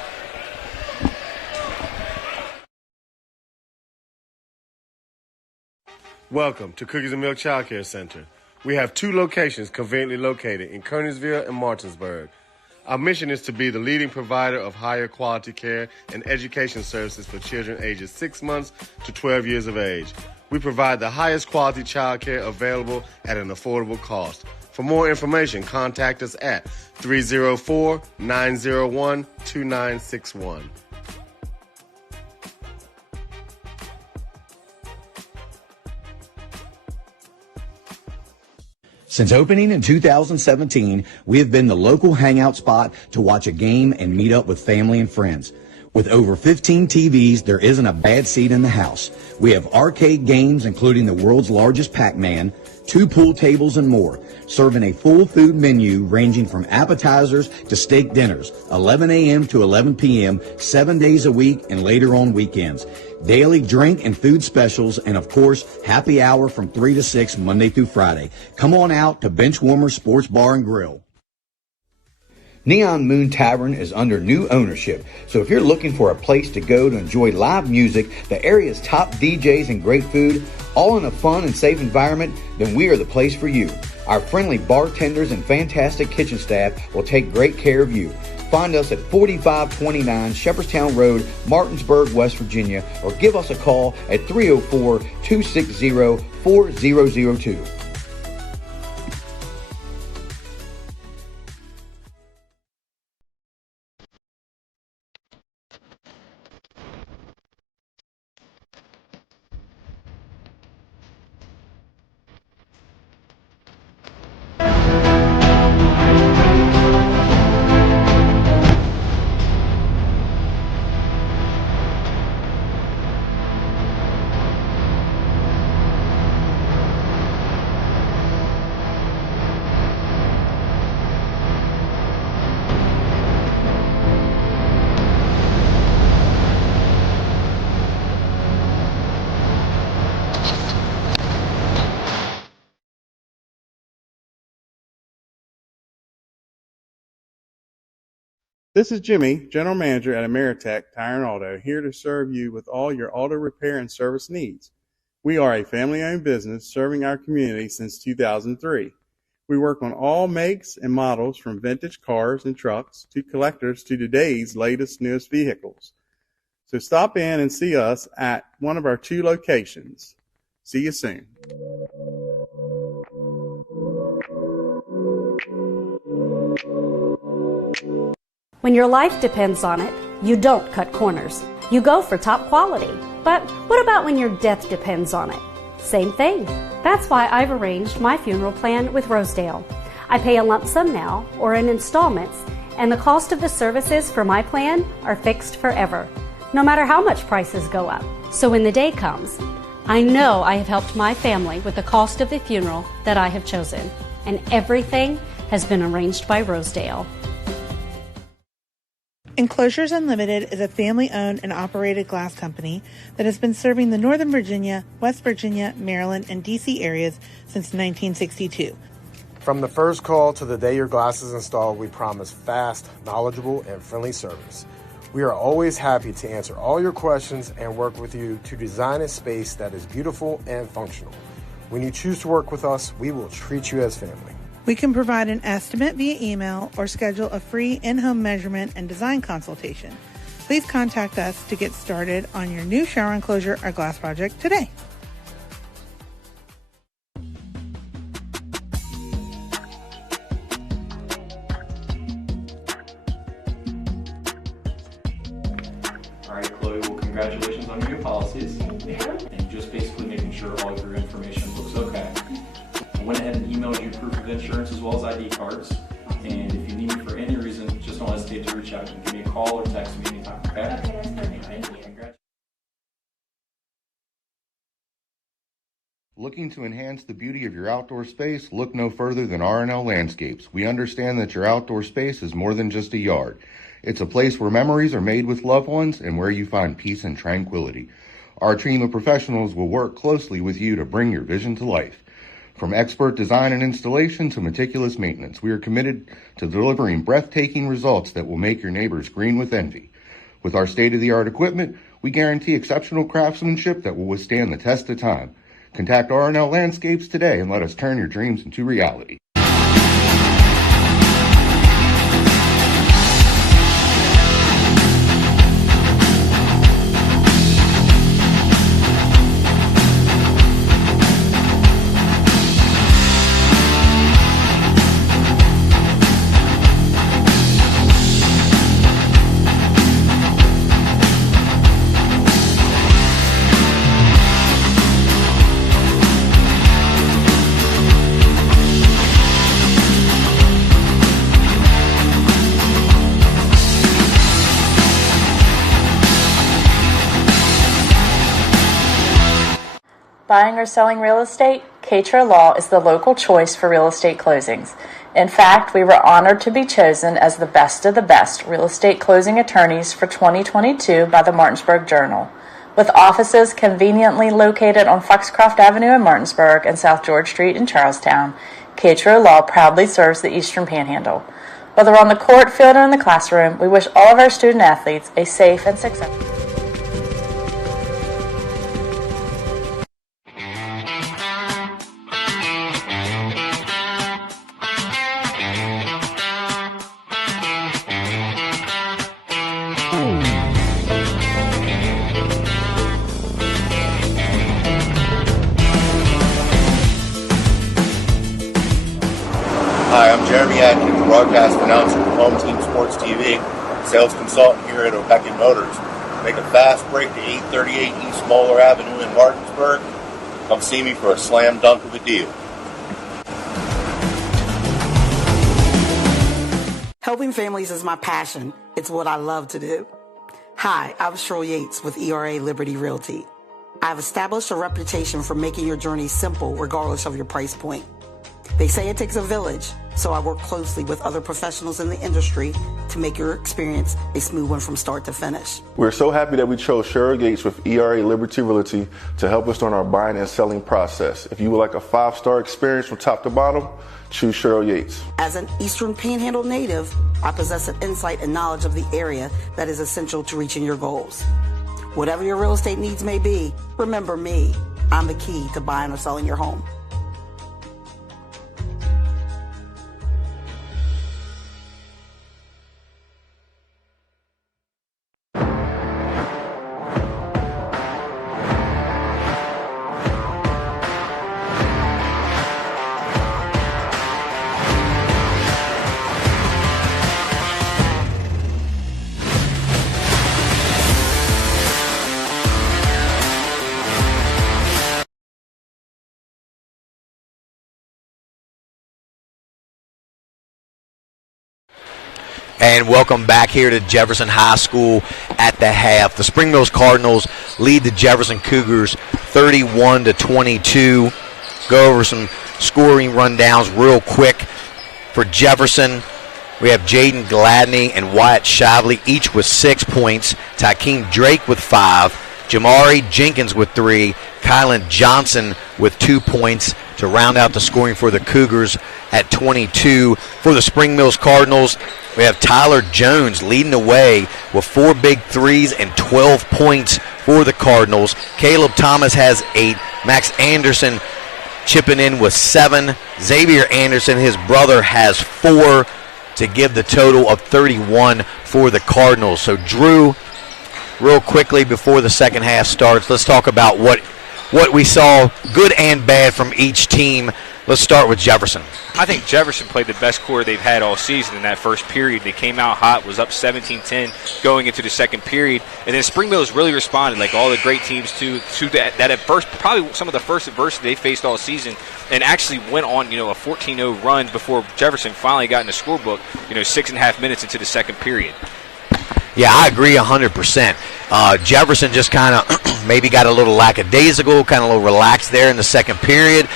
Welcome to Cookies and Milk Child Care Center. We have 2 locations conveniently located in Kernersville and Martinsburg. Our mission is to be the leading provider of higher quality care and education services for children ages 6 months to 12 years of age. We provide the highest quality child care available at an affordable cost. For more information, contact us at 304-901-2961. Since opening in 2017, we have been the local hangout spot to watch a game and meet up with family and friends. With over 15 TVs, there isn't a bad seat in the house. We have arcade games, including the world's largest Pac-Man, 2 pool tables, and more, serving a full food menu ranging from appetizers to steak dinners, 11 a.m. to 11 p.m., 7 days a week, and later on weekends. Daily drink and food specials, and of course, happy hour from 3 to 6 Monday through Friday. Come on out to Benchwarmer Sports Bar and Grill. Neon Moon Tavern is under new ownership, so if you're looking for a place to go to enjoy live music, the area's top DJs and great food, all in a fun and safe environment, then we are the place for you. Our friendly bartenders and fantastic kitchen staff will take great care of you. Find us at 4529 Shepherdstown Road, Martinsburg, West Virginia, or give us a call at 304-260-4002. This is Jimmy, General Manager at Ameritech Tire and Auto, here to serve you with all your auto repair and service needs. We are a family-owned business serving our community since 2003. We work on all makes and models from vintage cars and trucks to collectors to today's latest, newest vehicles. So stop in and see us at one of our 2 locations. See you soon. When your life depends on it, you don't cut corners. You go for top quality. But what about when your death depends on it? Same thing. That's why I've arranged my funeral plan with Rosedale. I pay a lump sum now or in installments, and the cost of the services for my plan are fixed forever, no matter how much prices go up. So when the day comes, I know I have helped my family with the cost of the funeral that I have chosen, and everything has been arranged by Rosedale. Enclosures Unlimited is a family-owned and operated glass company that has been serving the Northern Virginia, West Virginia, Maryland, and D.C. areas since 1962. From the first call to the day your glass is installed, we promise fast, knowledgeable, and friendly service. We are always happy to answer all your questions and work with you to design a space that is beautiful and functional. When you choose to work with us, we will treat you as family. We can provide an estimate via email or schedule a free in-home measurement and design consultation. Please contact us to get started on your new shower enclosure or glass project today. All right, Chloe, well, congratulations on your new policies. And just basically making sure all of your information looks okay. I went ahead and emailed you proof of insurance as well as ID cards. And if you need me for any reason, just don't hesitate to reach out. You can give me a call or text me anytime, okay? Okay, that's perfect. Thank you. Looking to enhance the beauty of your outdoor space? Look no further than R&L Landscapes. We understand that your outdoor space is more than just a yard. It's a place where memories are made with loved ones and where you find peace and tranquility. Our team of professionals will work closely with you to bring your vision to life. From expert design and installation to meticulous maintenance, we are committed to delivering breathtaking results that will make your neighbors green with envy. With our state-of-the-art equipment, we guarantee exceptional craftsmanship that will withstand the test of time. Contact R&L Landscapes today and let us turn your dreams into reality. Buying or selling real estate? Katra Law is the local choice for real estate closings. In fact, we were honored to be chosen as the best of the best real estate closing attorneys for 2022 by the Martinsburg Journal. With offices conveniently located on Foxcroft Avenue in Martinsburg and South George Street in Charlestown, Katra Law proudly serves the Eastern Panhandle. Whether on the court, field, or in the classroom, we wish all of our student athletes a safe and successful. Hi, I'm Jeremy Atkins, broadcast announcer with Home Team Sports TV, sales consultant here at O'Beckett Motors. Make a fast break to 838 East Moeller Avenue in Martinsburg. Come see me for a slam dunk of a deal. Helping families is my passion. It's what I love to do. Hi, I'm Cheryl Yates with ERA Liberty Realty. I've established a reputation for making your journey simple regardless of your price point. They say it takes a village, so I work closely with other professionals in the industry to make your experience a smooth one from start to finish. We're so happy that we chose Cheryl Yates with ERA Liberty Realty to help us during our buying and selling process. If you would like a 5-star experience from top to bottom, choose Cheryl Yates. As an Eastern Panhandle native, I possess an insight and knowledge of the area that is essential to reaching your goals. Whatever your real estate needs may be, remember me. I'm the key to buying or selling your home. And welcome back here to Jefferson High School at the half. The Spring Mills Cardinals lead the Jefferson Cougars 31-22. Go over some scoring rundowns real quick. For Jefferson, we have Jaden Gladney and Wyatt Shively, each with 6 points. Takeem Drake with 5. Jamari Jenkins with 3. Kylan Johnson with 2 points to round out the scoring for the Cougars at 22. For the Spring Mills Cardinals, we have Tyler Jones leading the way with 4 big threes and 12 points for the Cardinals. Caleb Thomas has 8. Max Anderson chipping in with 7. Xavier Anderson, his brother, has 4 to give the total of 31 for the Cardinals. So, Drew, real quickly before the second half starts, let's talk about what we saw, good and bad, from each team. Let's start with Jefferson. I think Jefferson played the best quarter they've had all season in that first period. They came out hot, was up 17-10 going into the second period. And then Spring Mills really responded, like all the great teams to that at first, probably some of the first adversity they faced all season, and actually went on, a 14-0 run before Jefferson finally got in the scorebook, 6.5 minutes into the second period. Yeah, I agree 100%. Jefferson just kind of maybe got a little lackadaisical, kind of a little relaxed there in the second period.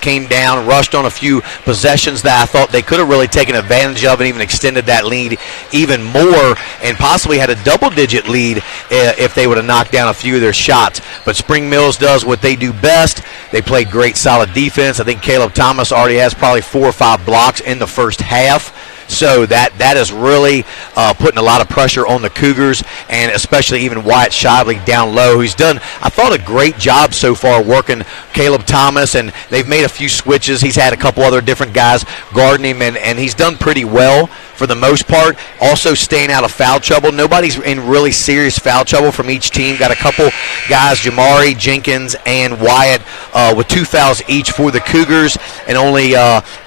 Came down, rushed on a few possessions that I thought they could have really taken advantage of and even extended that lead even more, and possibly had a double-digit lead if they would have knocked down a few of their shots. But Spring Mills does what they do best. They play great, solid defense. I think Caleb Thomas already has probably 4 or 5 blocks in the first half. So that is really putting a lot of pressure on the Cougars, and especially even Wyatt Shively down low, who's done, I thought, a great job so far working Caleb Thomas, and they've made a few switches. He's had a couple other different guys guarding him, and he's done pretty well for the most part. Also staying out of foul trouble. Nobody's in really serious foul trouble from each team. Got a couple guys, Jamari Jenkins and Wyatt, with 2 fouls each for the Cougars, and only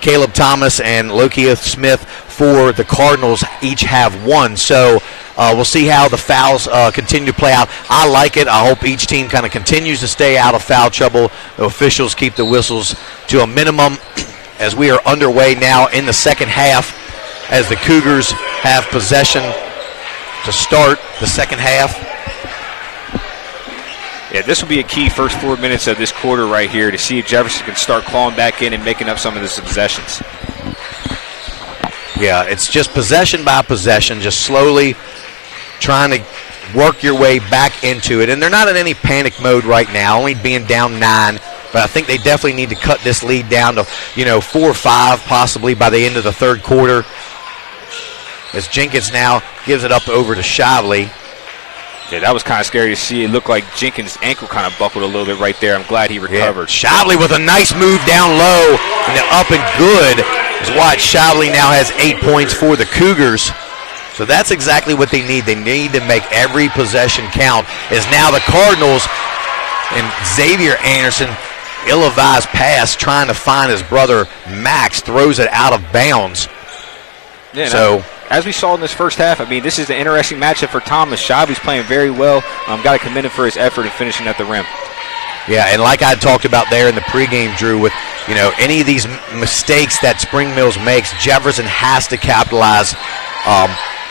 Caleb Thomas and Lokia Smith for the Cardinals each have 1. So we'll see how the fouls continue to play out. I like it. I hope each team kind of continues to stay out of foul trouble. The officials keep the whistles to a minimum as we are underway now in the second half, as the Cougars have possession to start the second half. Yeah, this will be a key first 4 minutes of this quarter right here to see if Jefferson can start clawing back in and making up some of the possessions. Yeah, it's just possession by possession, just slowly trying to work your way back into it. And they're not in any panic mode right now, only being down 9. But I think they definitely need to cut this lead down to, 4 or 5 possibly by the end of the third quarter. As Jenkins now gives it up over to Shively. Yeah, that was kind of scary to see. It looked like Jenkins' ankle kind of buckled a little bit right there. I'm glad he recovered. Yeah. Shively with a nice move down low, and then up and good. As Wyatt Shively now has 8 points for the Cougars. So that's exactly what they need. They need to make every possession count. As now the Cardinals and Xavier Anderson, ill-advised pass, trying to find his brother Max, throws it out of bounds. Yeah, so as we saw in this first half, this is an interesting matchup for Thomas. Shively's playing very well. Got to commend him for his effort in finishing at the rim. Yeah, and like I talked about there in the pregame, Drew, with any of these mistakes that Spring Mills makes, Jefferson has to capitalize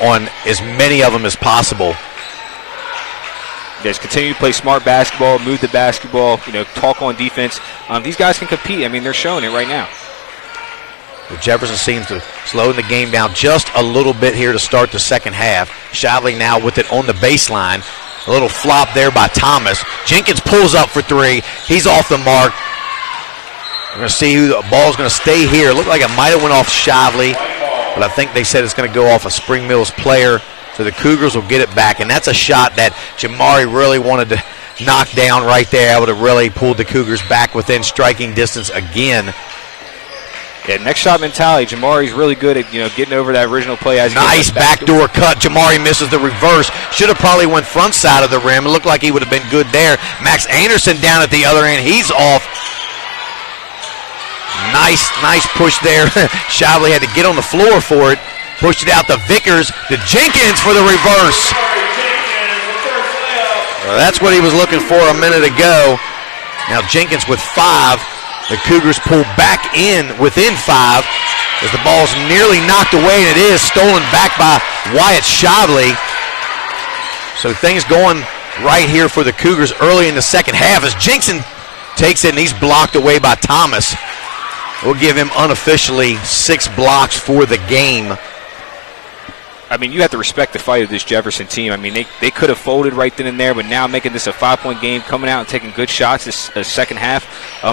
on as many of them as possible. Just continue to play smart basketball, move the basketball, talk on defense. These guys can compete. They're showing it right now. Jefferson seems to slow the game down just a little bit here to start the second half. Shively now with it on the baseline. A little flop there by Thomas. Jenkins pulls up for 3. He's off the mark. We're going to see who the ball's going to stay here. Looked like it might have went off Shively. but I think they said it's going to go off a Spring Mills player, so the Cougars will get it back. And that's a shot that Jamari really wanted to knock down right there. I would have really pulled the Cougars back within striking distance again. Yeah, next shot mentality. Jamari's really good at getting over that original play. Nice backdoor cut. Jamari misses the reverse. Should have probably went front side of the rim. It looked like he would have been good there. Max Anderson down at the other end. He's off. Nice push there. Shively had to get on the floor for it. Pushed it out to Vickers, to Jenkins for the reverse. Well, that's what he was looking for a minute ago. Now Jenkins with 5. The Cougars pull back in within 5 as the ball's nearly knocked away, and it is stolen back by Wyatt Shively. So things going right here for the Cougars early in the second half as Jenkins takes it, and he's blocked away by Thomas. We'll give him unofficially 6 blocks for the game. I mean, you have to respect the fight of this Jefferson team. I mean, they could have folded right then and there, but now making this a 5-point game, coming out and taking good shots this second half,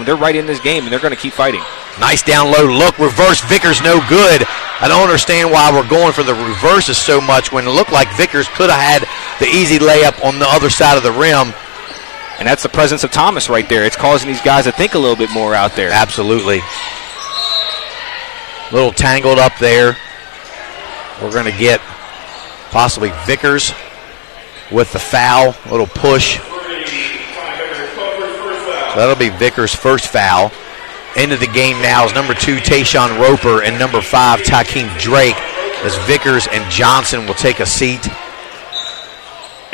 they're right in this game, and they're going to keep fighting. Nice down low look, reverse Vickers no good. I don't understand why we're going for the reverses so much when it looked like Vickers could have had the easy layup on the other side of the rim. And that's the presence of Thomas right there. It's causing these guys to think a little bit more out there. Absolutely. A little tangled up there. We're going to get possibly Vickers with the foul, a little push. So that'll be Vickers' first foul. Into the game now is number 2, Tayshawn Roper, and number 5, Takeem Drake, as Vickers and Johnson will take a seat.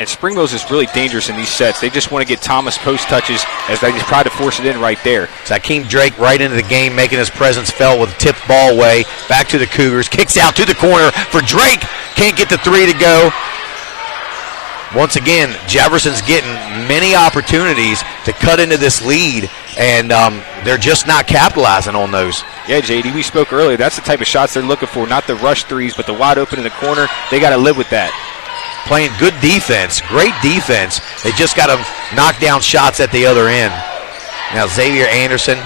And Spring Mills is really dangerous in these sets. They just want to get Thomas post touches as they just try to force it in right there. Takeem Drake right into the game, making his presence felt with a tipped ball away. Back to the Cougars. Kicks out to the corner for Drake. Can't get the 3 to go. Once again, Jefferson's getting many opportunities to cut into this lead, and they're just not capitalizing on those. Yeah, JD, we spoke earlier. That's the type of shots they're looking for, not the rush threes, but the wide open in the corner. They got to live with that. Playing good defense, great defense. They just got to knock down shots at the other end. Now Xavier Anderson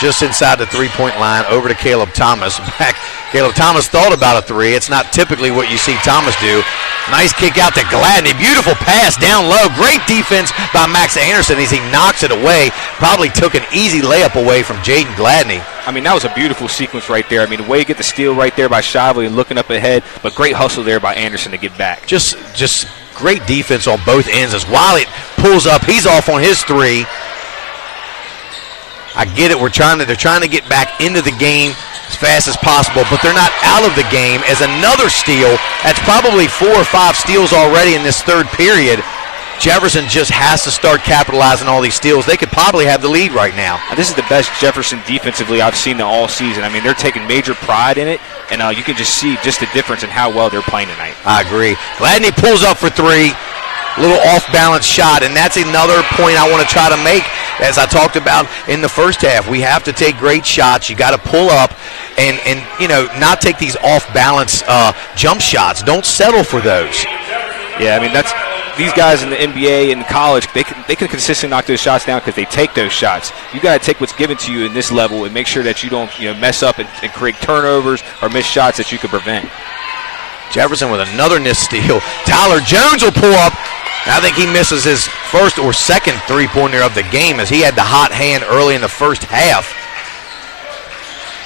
just inside the 3-point line, over to Caleb Thomas. Back, Caleb Thomas thought about a 3. It's not typically what you see Thomas do. Nice kick out to Gladney. Beautiful pass down low. Great defense by Max Anderson as he knocks it away. Probably took an easy layup away from Jaden Gladney. I mean, that was a beautiful sequence right there. I mean, the way you get the steal right there by Shively and looking up ahead, but great hustle there by Anderson to get back. Just great defense on both ends as Wiley pulls up. He's off on his 3. I get it. They're trying to get back into the game as fast as possible, but they're not out of the game as another steal. That's probably 4 or 5 steals already in this third period. Jefferson just has to start capitalizing all these steals. They could probably have the lead right now. This is the best Jefferson defensively I've seen all season. I mean, they're taking major pride in it, and you can just see just the difference in how well they're playing tonight. I agree. Gladney pulls up for 3. Little off-balance shot, and that's another point I want to try to make. As I talked about in the first half, we have to take great shots. You got to pull up and not take these off-balance jump shots. Don't settle for those. Yeah, I mean, that's these guys in the NBA and college, they can consistently knock those shots down because they take those shots. You got to take what's given to you in this level and make sure that you don't mess up and create turnovers or miss shots that you could prevent. Jefferson with another missed steal. Tyler Jones will pull up. I think he misses his first or second three-pointer of the game as he had the hot hand early in the first half.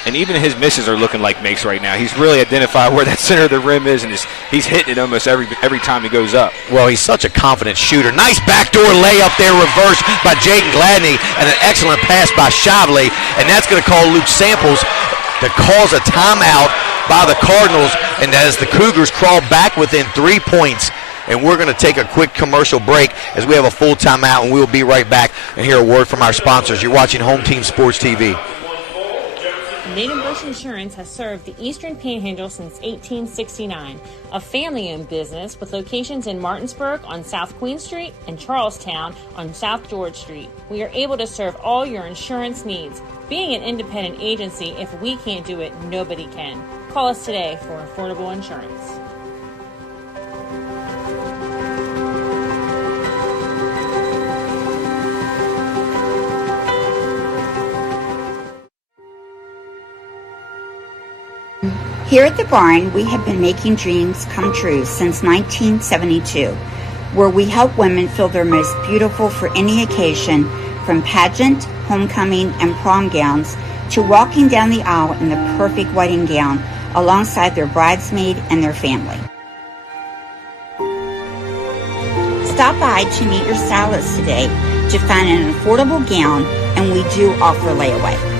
And even his misses are looking like makes right now. He's really identified where that center of the rim is, and he's hitting it almost every time he goes up. Well, he's such a confident shooter. Nice backdoor layup there, reversed by Jaden Gladney, and an excellent pass by Shively. And that's going to call Luke Samples to cause a timeout by the Cardinals, and as the Cougars crawl back within 3 points. And we're going to take a quick commercial break as we have a full timeout, and we'll be right back and hear a word from our sponsors. You're watching Home Team Sports TV. Native Bush Insurance has served the Eastern Panhandle since 1869, a family-owned business with locations in Martinsburg on South Queen Street and Charlestown on South George Street. We are able to serve all your insurance needs. Being an independent agency, if we can't do it, nobody can. Call us today for affordable insurance. Here at the barn, we have been making dreams come true since 1972, where we help women feel their most beautiful for any occasion, from pageant, homecoming, and prom gowns to walking down the aisle in the perfect wedding gown alongside their bridesmaid and their family. Stop by to meet your stylist today to find an affordable gown, and we do offer layaway.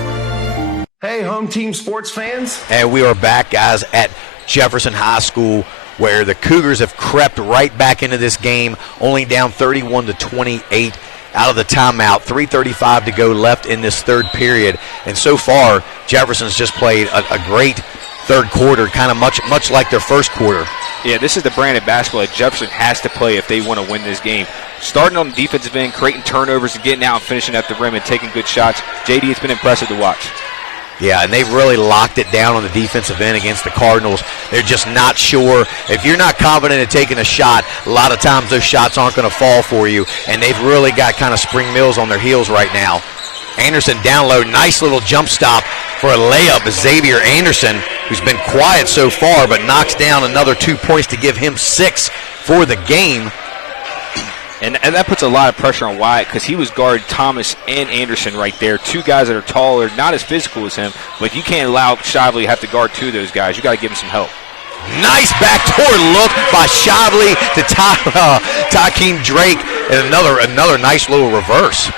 Hey, home team sports fans. And we are back, guys, at Jefferson High School, where the Cougars have crept right back into this game, only down 31-28 out of the timeout. 3:35 to go left in this third period. And so far, Jefferson's just played a great third quarter, kind of much like their first quarter. Yeah, this is the brand of basketball that Jefferson has to play if they want to win this game. Starting on the defensive end, creating turnovers and getting out and finishing at the rim and taking good shots. JD, it's been impressive to watch. Yeah, and they've really locked it down on the defensive end against the Cardinals. They're just not sure. If you're not confident in taking a shot, a lot of times those shots aren't going to fall for you, and they've really got kind of Spring Mills on their heels right now. Anderson down low, nice little jump stop for a layup. Xavier Anderson, who's been quiet so far, but knocks down another 2 points to give him 6 for the game. And that puts a lot of pressure on Wyatt because he was guarding Thomas and Anderson right there. Two guys that are taller, not as physical as him, but you can't allow Shively to have to guard two of those guys. You got to give him some help. Nice backdoor look by Shively to Takeem Drake, and another nice little reverse.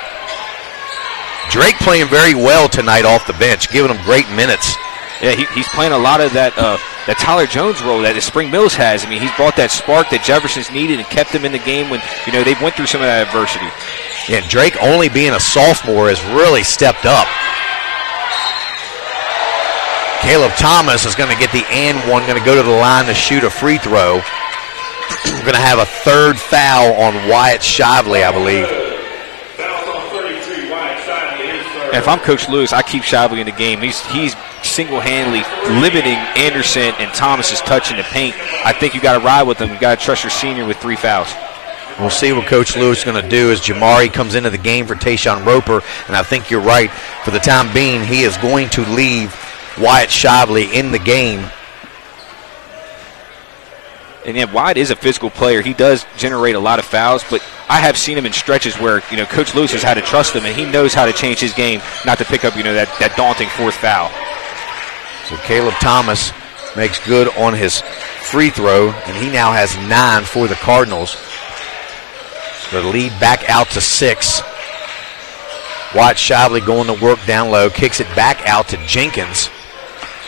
Drake playing very well tonight off the bench, giving him great minutes. Yeah, he's playing a lot of that Tyler Jones role that Spring Mills has. I mean, he's brought that spark that Jefferson's needed and kept them in the game when, they went through some of that adversity. Yeah, Drake, only being a sophomore, has really stepped up. Caleb Thomas is going to get the and one, going to go to the line to shoot a free throw. We're going to have a third foul on Wyatt Shively, I believe. And if I'm Coach Lewis, I keep Shively in the game. He's single-handedly limiting Anderson and Thomas's touch in the paint. I think you got to ride with him. You got to trust your senior with 3 fouls. We'll see what Coach Lewis is going to do as Jamari comes into the game for Tayshawn Roper. And I think you're right. For the time being, he is going to leave Wyatt Shively in the game. And yeah, Wyatt is a physical player. He does generate a lot of fouls, but I have seen him in stretches where, Coach Lewis has had to trust him, and he knows how to change his game, not to pick up, that daunting fourth foul. So Caleb Thomas makes good on his free throw, and he now has 9 for the Cardinals. The lead back out to 6. Wyatt Shively going to work down low, kicks it back out to Jenkins.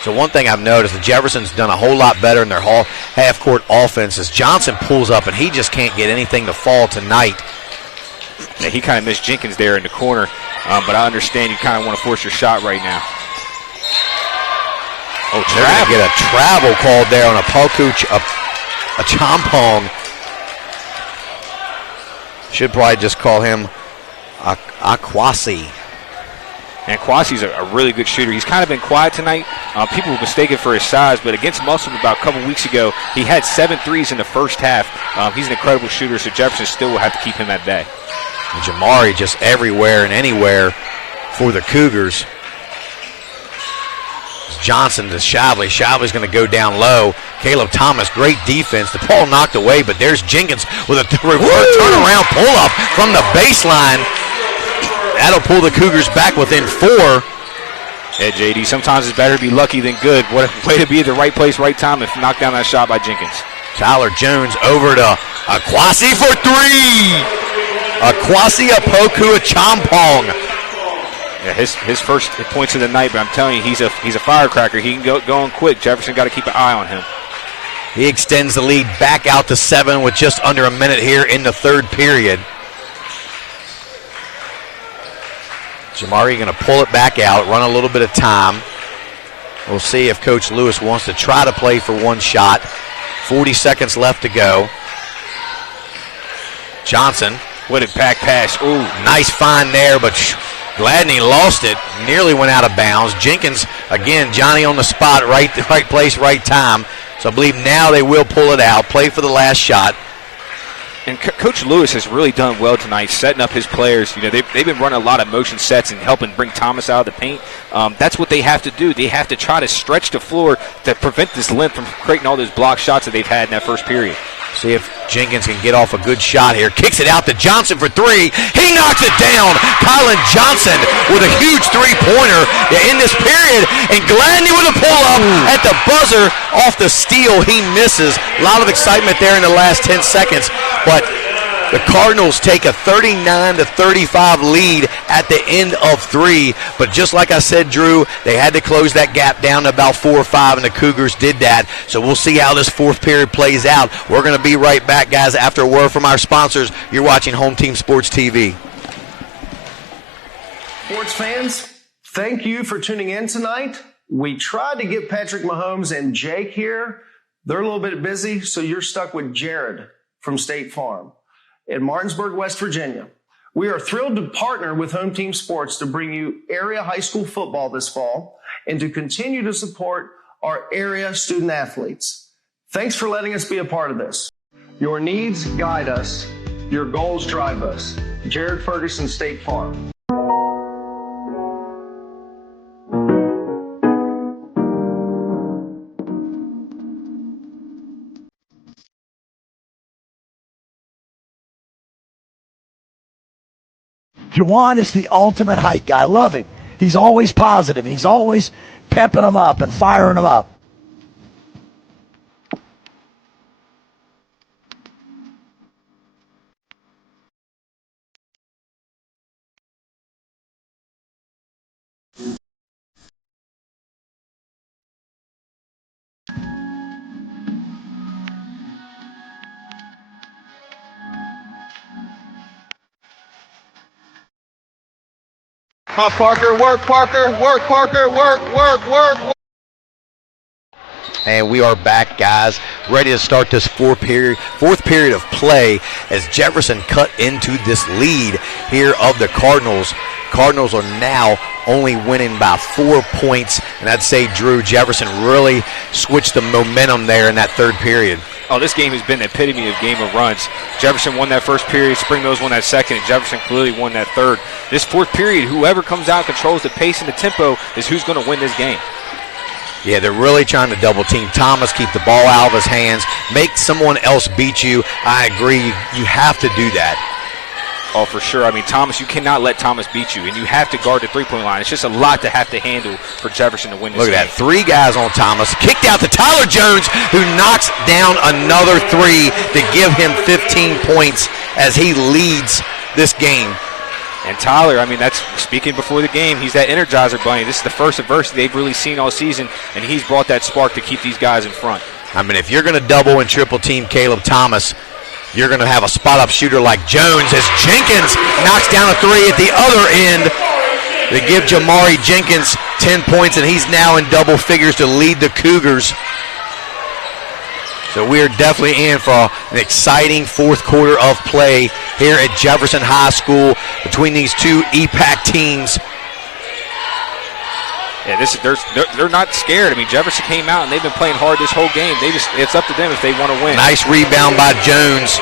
So one thing I've noticed, the Jefferson's done a whole lot better in their half-court offense as Johnson pulls up, and he just can't get anything to fall tonight. Yeah, he kind of missed Jenkins there in the corner, but I understand you kind of want to force your shot right now. Oh, they're going to get a travel called there on a Champong. Should probably just call him Akwasi. And Kwasi's a really good shooter. He's kind of been quiet tonight. People were mistaken for his size, but against Muslim about a couple weeks ago, he had 7 threes in the first half. He's an incredible shooter, so Jefferson still will have to keep him at bay. And Jamari just everywhere and anywhere for the Cougars. Johnson to Shively. Shively's going to go down low. Caleb Thomas, great defense. The ball knocked away, but there's Jenkins with a turnaround pull-up from the baseline. That'll pull the Cougars back within 4. Yeah, JD, sometimes it's better to be lucky than good. What a way to be at the right place, right time, and knock down that shot by Jenkins. Tyler Jones over to Akwasi for 3. Akwasi Apoku Champong. Yeah, his first points of the night, but I'm telling you, he's a firecracker. He can go on quick. Jefferson got to keep an eye on him. He extends the lead back out to 7 with just under a minute here in the third period. Jamari going to pull it back out, run a little bit of time. We'll see if Coach Lewis wants to try to play for one shot. 40 seconds left to go. Johnson. What a back pass. Ooh, nice find there, but Gladney lost it. Nearly went out of bounds. Jenkins, again, Johnny on the spot, right place, right time. So I believe now they will pull it out, play for the last shot. And Coach Lewis has really done well tonight, setting up his players. You know, they've been running a lot of motion sets and helping bring Thomas out of the paint. That's what they have to do. They have to try to stretch the floor to prevent this length from creating all those block shots that they've had in that first period. See if Jenkins can get off a good shot here. Kicks it out to Johnson for three. He knocks it down. Kylan Johnson with a huge three-pointer in this period. And Gladney with a pull-up at the buzzer off the steal. He misses. A lot of excitement there in the last 10 seconds. But the Cardinals take a 39-35 lead at the end of three. But just like I said, Drew, they had to close that gap down to about 4 or 5, and the Cougars did that. So we'll see how this fourth period plays out. We're going to be right back, guys, after a word from our sponsors. You're watching Home Team Sports TV. Sports fans, thank you for tuning in tonight. We tried to get Patrick Mahomes and Jake here. They're a little bit busy, so you're stuck with Jared from State Farm in Martinsburg, West Virginia. We are thrilled to partner with Home Team Sports to bring you area high school football this fall and to continue to support our area student athletes. Thanks for letting us be a part of this. Your needs guide us. Your goals drive us. Jared Ferguson, State Farm. Juwan is the ultimate hype guy. I love him. He's always positive. He's always pepping them up and firing them up. Come on, Parker, work, Parker, work, Parker, work. And we are back, guys, ready to start this fourth period of play as Jefferson cut into this lead here of the Cardinals. Cardinals are now only winning by 4 points, and I'd say Drew Jefferson really switched the momentum there in that third period. Oh, this game has been the epitome of game of runs. Jefferson won that first period, Spring Mills won that second, and Jefferson clearly won that third. This fourth period, whoever comes out, controls the pace and the tempo is who's going to win this game. Yeah, they're really trying to double team Thomas, keep the ball out of his hands, make someone else beat you. I agree, you have to do that. Oh, for sure. I mean, Thomas, you cannot let Thomas beat you, and you have to guard the three-point line. It's just a lot to have to handle for Jefferson to win this game. Look at that, 3 guys on Thomas. Kicked out to Tyler Jones, who knocks down another 3 to give him 15 points as he leads this game. And Tyler, I mean, that's speaking before the game, he's that Energizer Bunny. This is the first adversity they've really seen all season, and he's brought that spark to keep these guys in front. I mean, if you're going to double and triple team Caleb Thomas, you're going to have a spot-up shooter like Jones as Jenkins knocks down a 3 at the other end to give Jamari Jenkins 10 points, and he's now in double figures to lead the Cougars. So we are definitely in for an exciting fourth quarter of play here at Jefferson High School between these two EPAC teams. Yeah, they're not scared. I mean, Jefferson came out and they've been playing hard this whole game. It's up to them if they want to win. Nice rebound by Jones.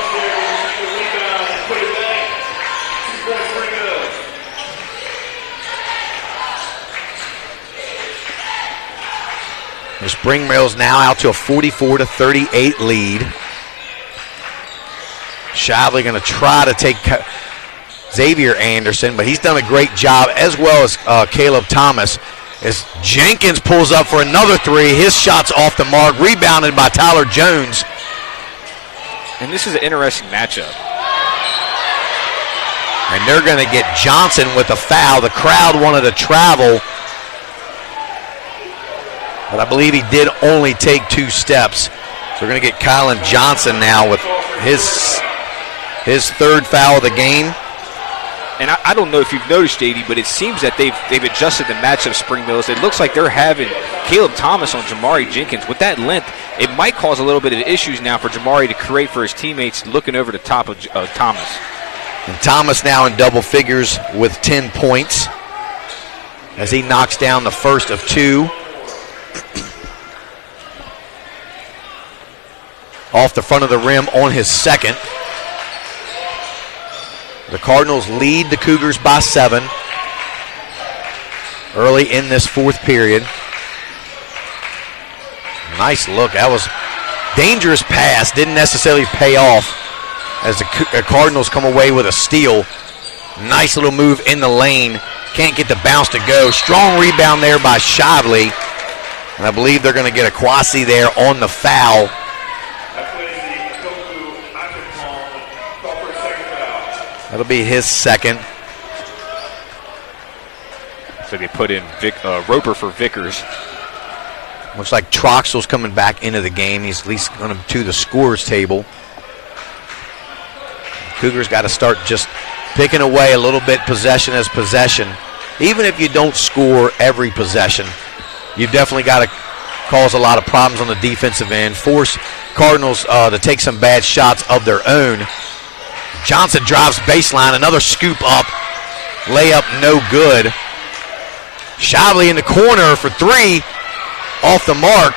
The Spring Mills now out to a 44-38 lead. Shively going to try to take Xavier Anderson, but he's done a great job, as well as Caleb Thomas. As Jenkins pulls up for another 3, his shot's off the mark, rebounded by Tyler Jones. And this is an interesting matchup. And they're going to get Johnson with a foul. The crowd wanted to travel, but I believe he did only take 2 steps. So we're going to get Kylan Johnson now with his third foul of the game. And I don't know if you've noticed, JD, but it seems that they've adjusted the matchup, Spring Mills. It looks like they're having Caleb Thomas on Jamari Jenkins. With that length, it might cause a little bit of issues now for Jamari to create for his teammates looking over the top of Thomas. And Thomas now in double figures with 10 points as he knocks down the first of 2. Off the front of the rim on his second. The Cardinals lead the Cougars by 7 early in this fourth period. Nice look. That was dangerous pass. Didn't necessarily pay off as the Cardinals come away with a steal. Nice little move in the lane. Can't get the bounce to go. Strong rebound there by Shively. And I believe they're going to get a Kwasi there on the foul. That'll be his second. So they put in Roper for Vickers. Looks like Troxell's coming back into the game. He's at least going to the scorers table. Cougars got to start just picking away a little bit possession as possession. Even if you don't score every possession, you've definitely got to cause a lot of problems on the defensive end, force Cardinals to take some bad shots of their own. Johnson drives baseline, another scoop up, layup no good. Shively in the corner for 3, off the mark.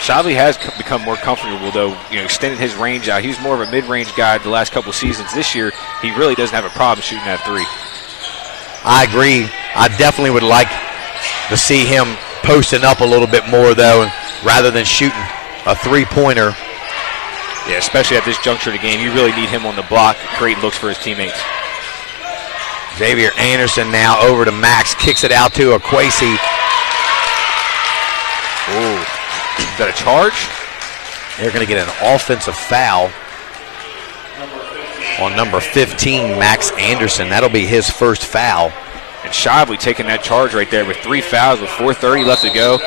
Shively has become more comfortable, though, extended his range out. He was more of a mid-range guy the last couple seasons. This year, he really doesn't have a problem shooting that 3. I agree. I definitely would like to see him posting up a little bit more, though, rather than shooting a 3-pointer. Yeah, especially at this juncture of the game. You really need him on the block, creating looks for his teammates. Xavier Anderson now over to Max, kicks it out to Kwasi. Ooh, is that a charge? They're going to get an offensive foul on number 15, Max Anderson. That'll be his first foul. And Shively taking that charge right there with 3 fouls with 4:30 left to go.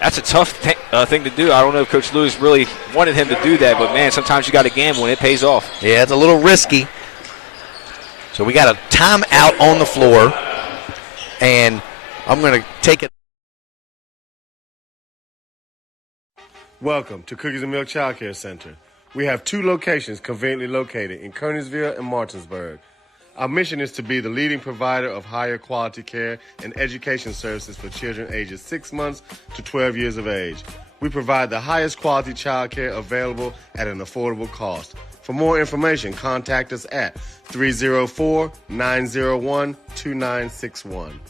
That's a tough thing to do. I don't know if Coach Lewis really wanted him to do that, but, man, sometimes you got to gamble and it pays off. Yeah, it's a little risky. So we got a timeout on the floor, and I'm going to take it. Welcome to Cookies and Milk Child Care Center. We have 2 locations conveniently located in Kernersville and Martinsburg. Our mission is to be the leading provider of higher quality care and education services for children ages 6 months to 12 years of age. We provide the highest quality child care available at an affordable cost. For more information, contact us at 304-901-2961.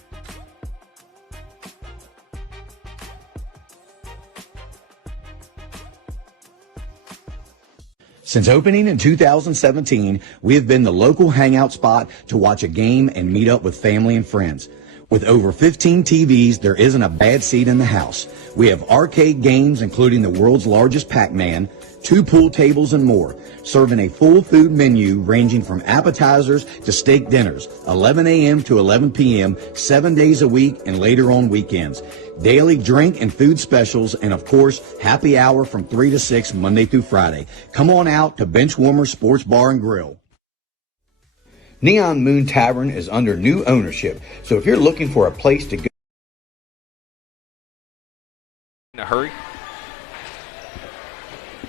Since opening in 2017, we have been the local hangout spot to watch a game and meet up with family and friends. With over 15 TVs, there isn't a bad seat in the house. We have arcade games, including the world's largest Pac-Man, 2 pool tables, and more, serving a full food menu ranging from appetizers to steak dinners, 11 a.m. to 11 p.m., 7 days a week, and later on weekends. Daily drink and food specials, and of course, happy hour from 3 to 6, Monday through Friday. Come on out to Benchwarmer Sports Bar and Grill. Neon Moon Tavern is under new ownership, so if you're looking for a place to go in a hurry.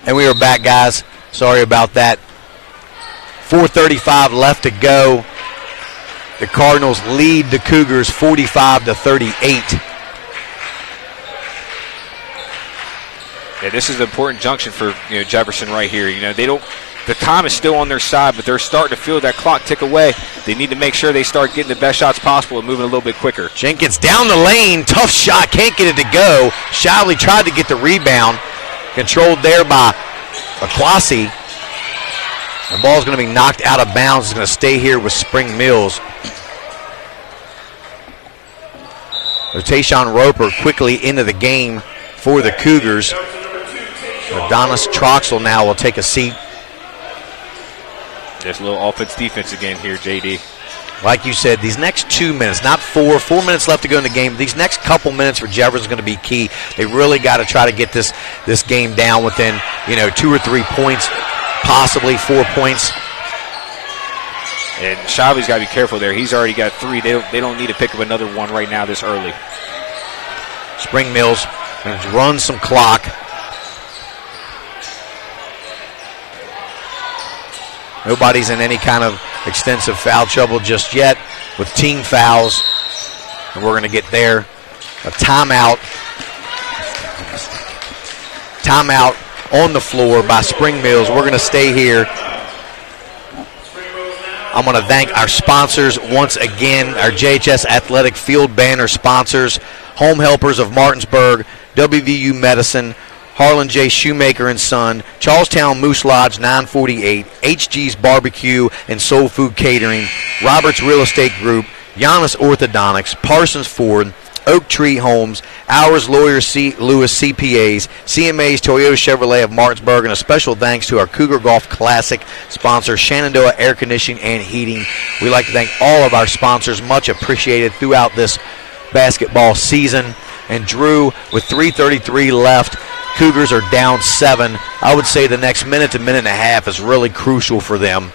And we are back, guys. Sorry about that. 4:35 left to go. The Cardinals lead the Cougars 45-38. Yeah, this is an important junction for Jefferson right here. The time is still on their side, but they're starting to feel that clock tick away. They need to make sure they start getting the best shots possible and moving a little bit quicker. Jenkins down the lane, tough shot, can't get it to go. Shively tried to get the rebound, controlled there by Kwasi. The ball's going to be knocked out of bounds. It's going to stay here with Spring Mills. Tayshawn Roper quickly into the game for the Cougars. Adonis Troxell now will take a seat. There's a little offense-defense again here, JD. Like you said, these next 2 minutes, not 4 minutes left to go in the game. These next couple minutes for Jefferson's going to be key. They really got to try to get this game down within 2 or 3 points, possibly 4 points. And Shively's got to be careful there. He's already got 3. They don't need to pick up another one right now this early. Spring Mills run some clock. Nobody's in any kind of extensive foul trouble just yet with team fouls. And we're going to get there. A timeout. Timeout on the floor by Spring Mills. We're going to stay here I'm going to thank our sponsors once again, our JHS Athletic Field Banner sponsors, Home Helpers of Martinsburg, WVU Medicine, Harlan J. Shoemaker and Son, Charlestown Moose Lodge 948, HG's Barbecue and Soul Food Catering, Roberts Real Estate Group, Giannis Orthodontics, Parsons Ford, Oak Tree Homes, Ours Lawyers Lewis CPAs, CMA's Toyota Chevrolet of Martinsburg, and a special thanks to our Cougar Golf Classic sponsor, Shenandoah Air Conditioning and Heating. We'd like to thank all of our sponsors, much appreciated throughout this basketball season. And Drew, with 3:33 left, Cougars are down 7. I would say the next minute to minute and a half is really crucial for them.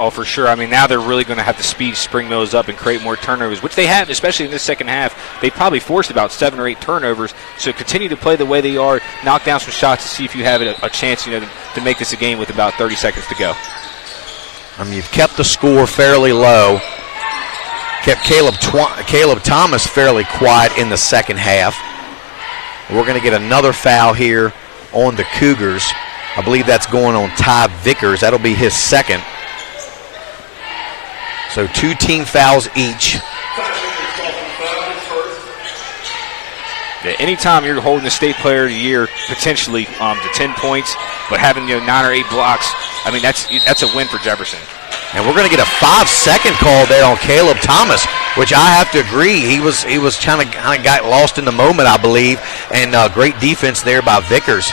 Oh, for sure. I mean, now they're really going to have to speed Spring Mills up and create more turnovers, which they have, especially in this second half. They probably forced about 7 or 8 turnovers. So continue to play the way they are, knock down some shots to see if you have a chance, to make this a game with about 30 seconds to go. I mean, you've kept the score fairly low. Kept Caleb Thomas fairly quiet in the second half. We're going to get another foul here on the Cougars. I believe that's going on Ty Vickers. That'll be his second. So 2 team fouls each. Yeah, anytime you're holding the state player of the year potentially to 10 points, but having 9 or 8 blocks, I mean that's a win for Jefferson. And we're going to get a 5-second call there on Caleb Thomas, which I have to agree. He was kind of got lost in the moment, I believe, and great defense there by Vickers.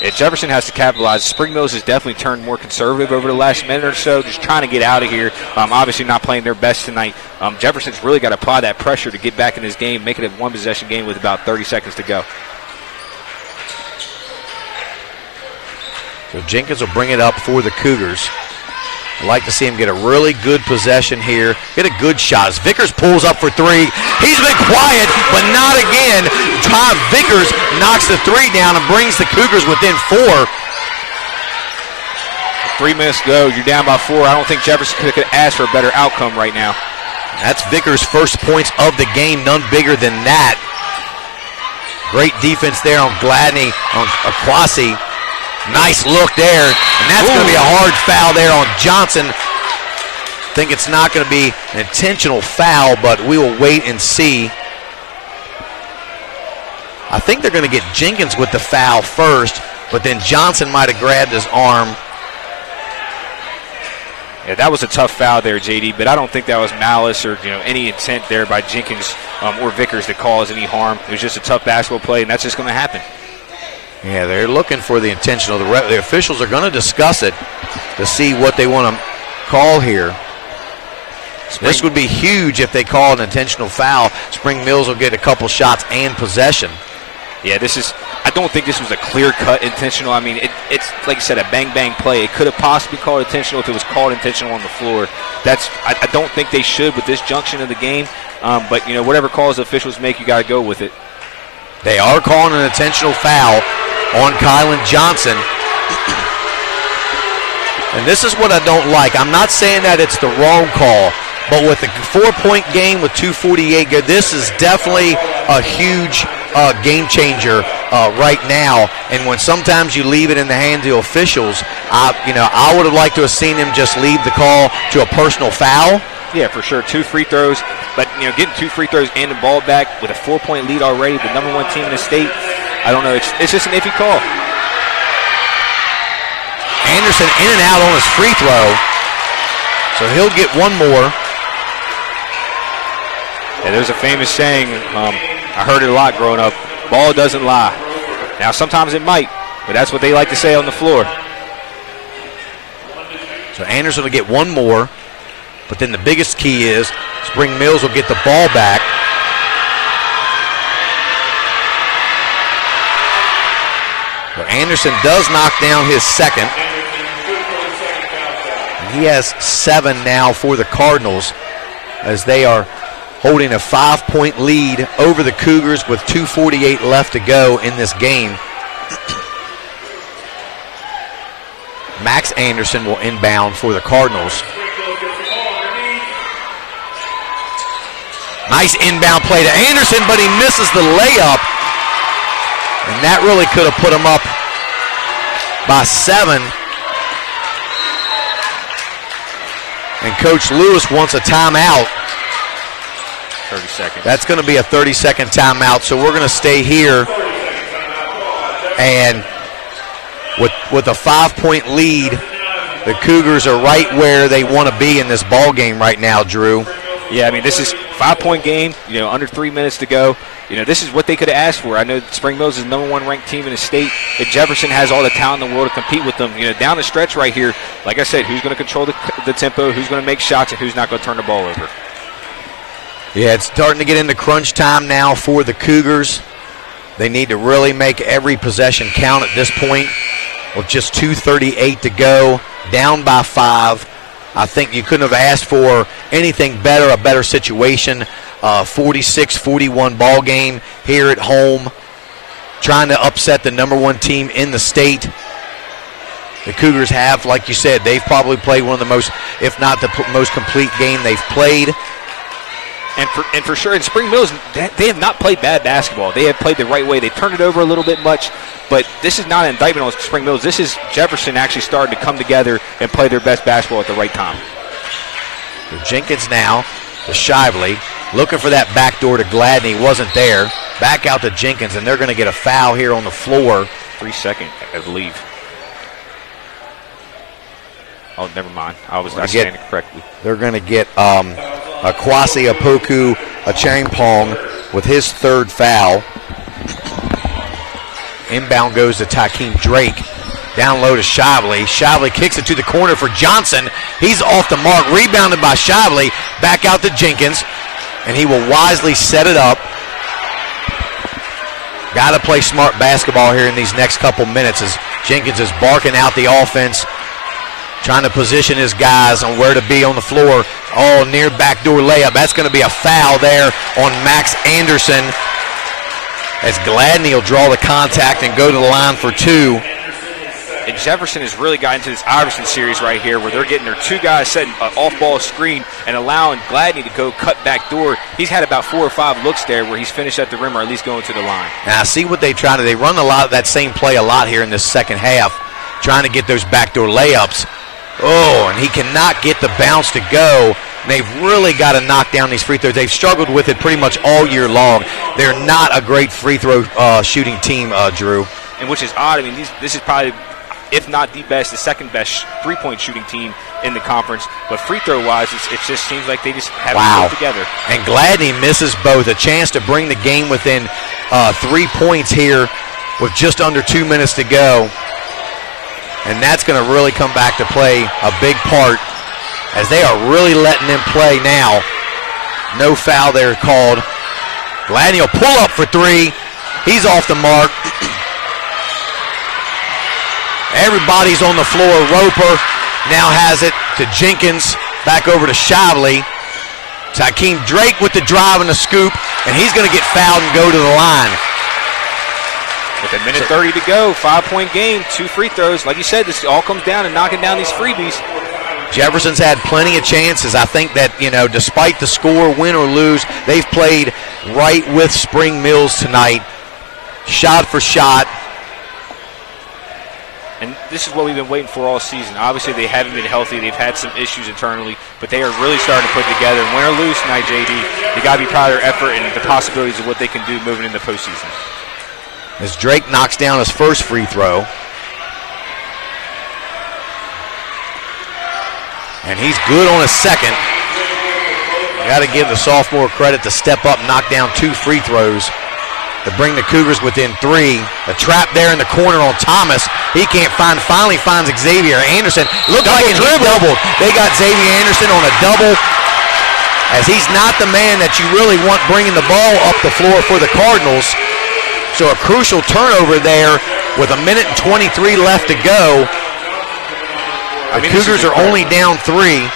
Yeah, Jefferson has to capitalize. Spring Mills has definitely turned more conservative over the last minute or so, just trying to get out of here. Obviously not playing their best tonight. Jefferson's really got to apply that pressure to get back in this game, make it a one-possession game with about 30 seconds to go. So Jenkins will bring it up for the Cougars. I'd like to see him get a really good possession here, get a good shot. As Vickers pulls up for 3. He's been quiet, but not again. Ty Vickers knocks the 3 down and brings the Cougars within 4. 3 minutes to go. You're down by 4. I don't think Jefferson could ask for a better outcome right now. That's Vickers' first points of the game, none bigger than that. Great defense there on Gladney, on Akwasi. Nice look there, and that's going to be a hard foul there on Johnson. I think it's not going to be an intentional foul, but we will wait and see. I think they're going to get Jenkins with the foul first, but then Johnson might have grabbed his arm. Yeah, that was a tough foul there, JD, but I don't think that was malice or any intent there by Jenkins or Vickers to cause any harm. It was just a tough basketball play, and that's just going to happen. Yeah, they're looking for the intentional. The officials are going to discuss it to see what they want to call here. This would be huge if they call an intentional foul. Spring Mills will get a couple shots and possession. Yeah, I don't think this was a clear-cut intentional. I mean, it's like you said, a bang-bang play. It could have possibly called intentional if it was called intentional on the floor. I don't think they should with this junction of the game. But, whatever calls the officials make, you got to go with it. They are calling an intentional foul on Kylan Johnson. And this is what I don't like. I'm not saying that it's the wrong call, but with a 4-point game with 2:48, this is definitely a huge game changer right now. And when sometimes you leave it in the hands of the officials, I would have liked to have seen him just leave the call to a personal foul. Yeah, for sure. 2 free throws. But, getting 2 free throws and the ball back with a 4-point lead already, the number 1 team in the state, I don't know. It's just an iffy call. Anderson in and out on his free throw. So he'll get one more. Yeah, there's a famous saying, I heard it a lot growing up, ball doesn't lie. Now, sometimes it might, but that's what they like to say on the floor. So Anderson will get one more. But then the biggest key is Spring Mills will get the ball back. So Anderson does knock down his second. And he has 7 now for the Cardinals as they are holding a 5-point lead over the Cougars with 2:48 left to go in this game. Max Anderson will inbound for the Cardinals. Nice inbound play to Anderson, but he misses the layup. And that really could have put him up by 7. And Coach Lewis wants a timeout. 30 seconds. That's going to be a 30-second timeout, so we're going to stay here. And with a 5-point lead, the Cougars are right where they want to be in this ball game right now, Drew. Yeah, I mean, this is a 5-point game, under 3 minutes to go. This is what they could have asked for. I know Spring Mills is the number 1 ranked team in the state. And Jefferson has all the talent in the world to compete with them. Down the stretch right here, like I said, who's going to control the tempo, who's going to make shots, and who's not going to turn the ball over. Yeah, it's starting to get into crunch time now for the Cougars. They need to really make every possession count at this point. With just 2:38 to go, down by 5. I think you couldn't have asked for anything better, a better situation. 46-41 ball game here at home, trying to upset the number 1 team in the state. The Cougars have, like you said, they've probably played one of the most, if not the most complete game they've played. And for sure, in Spring Mills, they have not played bad basketball. They have played the right way. They turned it over a little bit much, but this is not an indictment on Spring Mills. This is Jefferson actually starting to come together and play their best basketball at the right time. So Jenkins now to Shively, looking for that backdoor to Gladney. Wasn't there. Back out to Jenkins, and they're going to get a foul here on the floor. 3 seconds, I believe. Oh, never mind. I was not standing correctly. They're going to get Kwasi Apoku Achampong with his 3rd foul. Inbound goes to Takeem Drake. Down low to Shively. Shively kicks it to the corner for Johnson. He's off the mark. Rebounded by Shively. Back out to Jenkins. And he will wisely set it up. Got to play smart basketball here in these next couple minutes as Jenkins is barking out the offense, trying to position his guys on where to be on the floor. Oh, near backdoor layup. That's going to be a foul there on Max Anderson as Gladney will draw the contact and go to the line for 2. And Jefferson has really got into this Iverson series right here where they're getting their 2 guys setting an off-ball screen and allowing Gladney to go cut back door. He's had about 4 or 5 looks there where he's finished at the rim or at least going to the line. Now, I see what they try to. They run a lot of that same play a lot here in this second half, trying to get those backdoor layups. Oh, and he cannot get the bounce to go. And they've really got to knock down these free throws. They've struggled with it pretty much all year long. They're not a great free throw shooting team, Drew. And which is odd. I mean, this is probably, if not the best, the second best three-point shooting team in the conference. But free throw-wise, it just seems like they just haven't put together. And Gladney misses both. A chance to bring the game within 3 points here with just under 2 minutes to go. And that's going to really come back to play a big part as they are really letting them play now. No foul there called. Gladney will pull up for 3. He's off the mark. Everybody's on the floor. Roper now has it to Jenkins. Back over to Shively. Takeem Drake with the drive and the scoop, and he's going to get fouled and go to the line. With a minute 30 to go, 5-point game, 2 free throws. Like you said, this all comes down to knocking down these freebies. Jefferson's had plenty of chances. I think that, despite the score, win or lose, they've played right with Spring Mills tonight, shot for shot. And this is what we've been waiting for all season. Obviously, they haven't been healthy. They've had some issues internally, but they are really starting to put it together. And win or lose tonight, JD, they got to be proud of their effort and the possibilities of what they can do moving into the postseason. As Drake knocks down his first free throw. And he's good on his second. Got to give the sophomore credit to step up and knock down 2 free throws to bring the Cougars within 3. The trap there in the corner on Thomas. He can't find, finally finds Xavier Anderson. Looked like he doubled. They got Xavier Anderson on a double, as he's not the man that you really want bringing the ball up the floor for the Cardinals. So a crucial turnover there with a minute and 23 left to go. The Cougars are only down 3.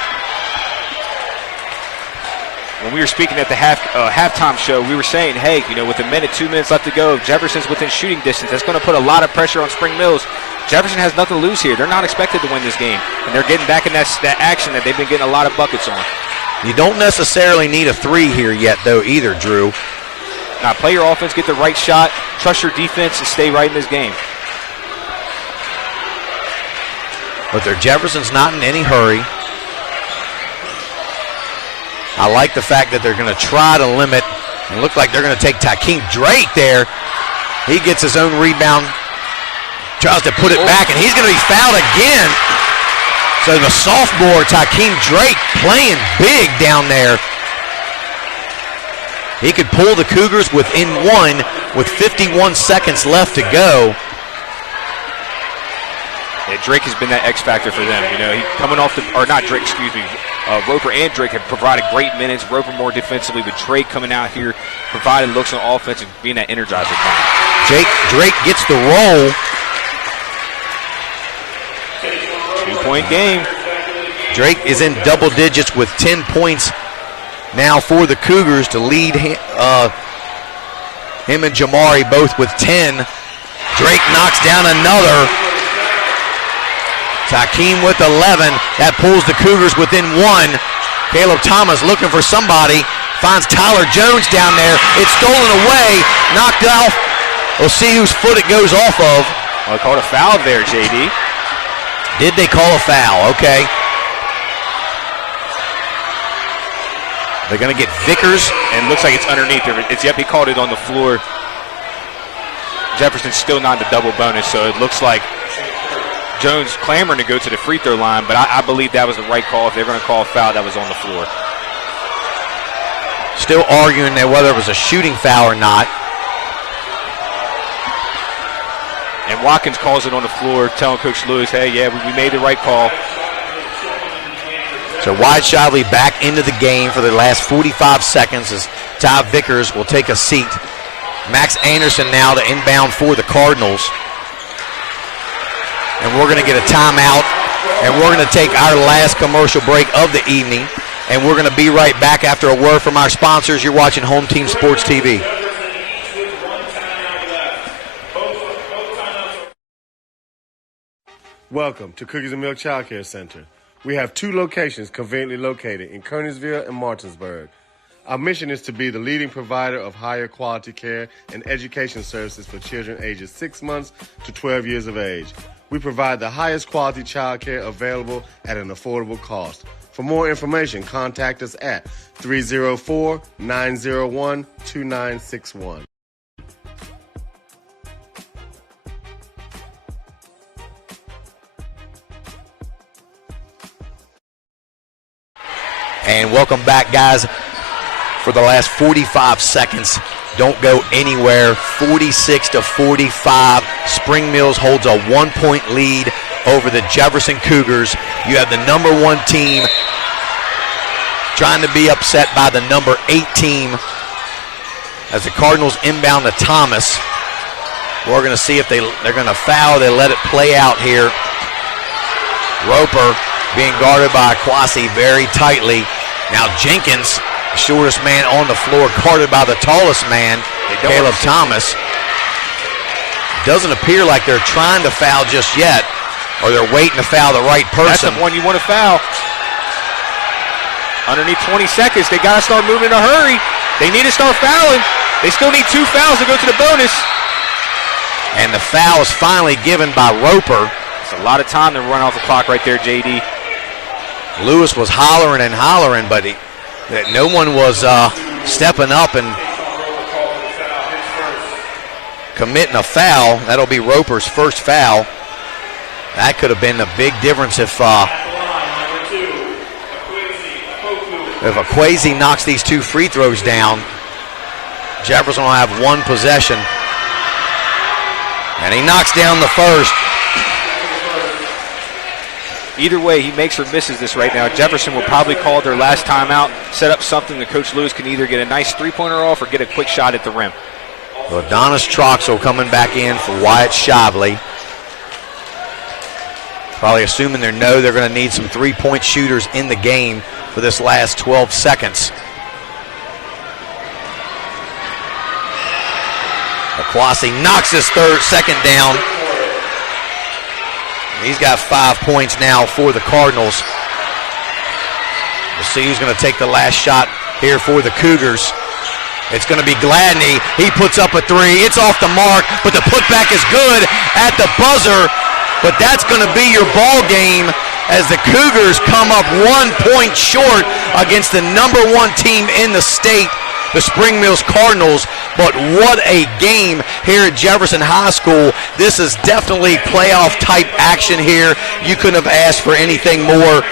When we were speaking at the halftime show, we were saying, hey, with a minute, 2 minutes left to go, if Jefferson's within shooting distance, that's going to put a lot of pressure on Spring Mills. Jefferson has nothing to lose here. They're not expected to win this game, and they're getting back in that action that they've been getting a lot of buckets on. You don't necessarily need a 3 here yet, though, either, Drew. Now, play your offense, get the right shot, trust your defense, and stay right in this game. But Jefferson's not in any hurry. I like the fact that they're going to try to limit. It looked like they're going to take Takeem Drake there. He gets his own rebound, tries to put it back, and he's going to be fouled again. So the sophomore, Takeem Drake, playing big down there. He could pull the Cougars within one with 51 seconds left to go. Yeah, Drake has been that X factor for them. You know, he coming off the, or not Drake, excuse me. Roper and Drake have provided great minutes. Roper more defensively, but Drake coming out here, providing looks on offense and being that energizer guy. Drake gets the roll. 2-point game. Drake is in double digits with 10 points now for the Cougars to lead him and Jamari both with 10. Drake knocks down another. Takeem with 11. That pulls the Cougars within one. Caleb Thomas looking for somebody. Finds Tyler Jones down there. It's stolen away. Knocked off. We'll see whose foot it goes off of. Well, they called a foul there, JD. Did they call a foul? Okay. They're going to get Vickers. And it looks like it's underneath. Yep, he called it on the floor. Jefferson's still not in the double bonus, so it looks like Jones clamoring to go to the free throw line, but I believe that was the right call. If they're going to call a foul, that was on the floor. Still arguing that whether it was a shooting foul or not. And Watkins calls it on the floor, telling Coach Lewis, hey, yeah, we made the right call. So Wyatt Shively back into the game for the last 45 seconds as Ty Vickers will take a seat. Max Anderson now the inbound for the Cardinals. And we're going to get a timeout, and we're going to take our last commercial break of the evening, and we're going to be right back after a word from our sponsors. You're watching Home Team Sports TV. Welcome to Cookies and Milk Child Care Center. We have 2 locations conveniently located in Kernersville and Martinsburg. Our mission is to be the leading provider of higher quality care and education services for children ages 6 months to 12 years of age. We provide the highest quality child care available at an affordable cost. For more information, contact us at 304-901-2961. And welcome back, guys, for the last 45 seconds. Don't go anywhere. 46-45. Spring Mills holds a 1-point lead over the Jefferson Cougars. You have the number 1 team trying to be upset by the number 8 team as the Cardinals inbound to Thomas. We're going to see if they're going to foul. They let it play out here. Roper being guarded by Kwasi very tightly. Now Jenkins, shortest man on the floor, guarded by the tallest man, Caleb Thomas. Doesn't appear like they're trying to foul just yet, or they're waiting to foul the right person. That's the one you want to foul. Underneath 20 seconds, they got to start moving in a hurry. They need to start fouling. They still need 2 fouls to go to the bonus. And the foul is finally given by Roper. It's a lot of time to run off the clock right there, JD. Lewis was hollering and hollering, but no one was stepping up and committing a foul. That'll be Roper's first foul. That could have been a big difference if Akwesi knocks these 2 free throws down. Jefferson will have 1 possession. And he knocks down the first. Either way, he makes or misses this right now. Jefferson will probably call their last timeout, set up something that Coach Lewis can either get a nice 3-pointer off or get a quick shot at the rim. So Adonis Troxel coming back in for Wyatt Shively. Probably assuming they're going to need some 3-point shooters in the game for this last 12 seconds. Akwasi knocks his second down. He's got 5 points now for the Cardinals. We'll see who's going to take the last shot here for the Cougars. It's going to be Gladney. He puts up a 3. It's off the mark, but the putback is good at the buzzer. But that's going to be your ball game as the Cougars come up 1 point short against the number 1 team in the state, the Spring Mills Cardinals. But what a game here at Jefferson High School. This is definitely playoff type action here. You couldn't have asked for anything more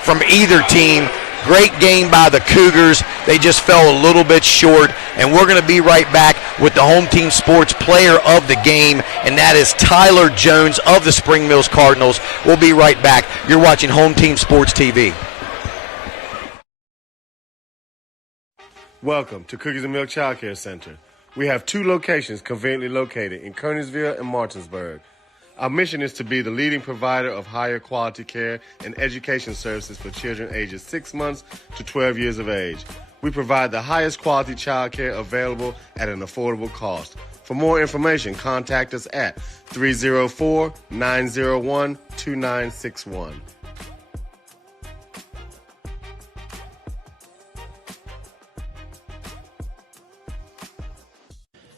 from either team. Great game by the Cougars. They just fell a little bit short, and we're going to be right back with the home team sports player of the game, and that is Tyler Jones of the Spring Mills Cardinals. We'll be right back. You're watching Home Team Sports TV. Welcome to Cookies and Milk Child Care Center. We have 2 locations conveniently located in Kernersville and Martinsburg. Our mission is to be the leading provider of higher quality care and education services for children ages 6 months to 12 years of age. We provide the highest quality child care available at an affordable cost. For more information, contact us at 304-901-2961.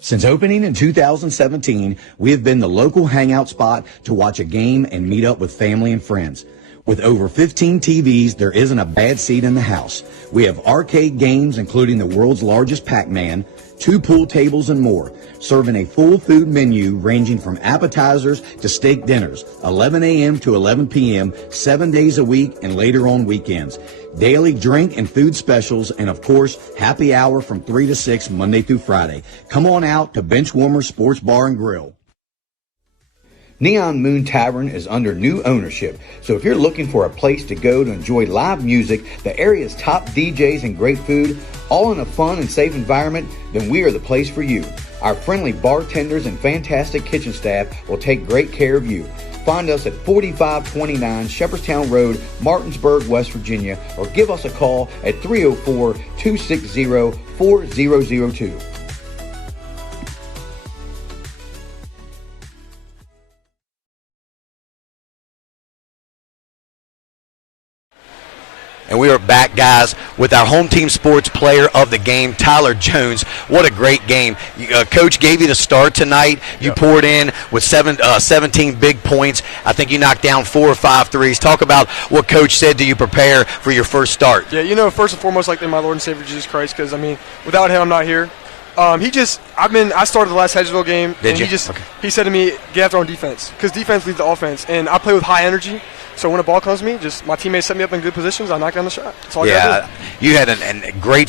Since opening in 2017, we have been the local hangout spot to watch a game and meet up with family and friends. With over 15 TVs, there isn't a bad seat in the house. We have arcade games, including the world's largest Pac-Man, 2 pool tables, and more, serving a full food menu ranging from appetizers to steak dinners, 11 a.m. to 11 p.m., 7 days a week, and later on weekends. Daily drink and food specials, and of course, happy hour from 3 to 6 Monday through Friday. Come on out to Benchwarmer Sports Bar and Grill. Neon Moon Tavern is under new ownership, so if you're looking for a place to go to enjoy live music, the area's top DJs and great food, all in a fun and safe environment, then we are the place for you. Our friendly bartenders and fantastic kitchen staff will take great care of you. Find us at 4529 Shepherdstown Road, Martinsburg, West Virginia, or give us a call at 304-260-4002. And we are back, guys, with our home team sports player of the game, Tyler Jones. What a great game. Coach gave you the start tonight. You poured in with 17 big points. I think you knocked down 4 or 5 threes. Talk about what Coach said to you prepare for your first start. Yeah, first and foremost, like my Lord and Savior Jesus Christ, because, without him, I'm not here. I started the last Hedgesville game. Did you? He said to me, get after on defense, because defense leads the offense. And I play with high energy. So when a ball comes to me, my teammates set me up in good positions. I knock down the shot. That's all I gotta do. You had a great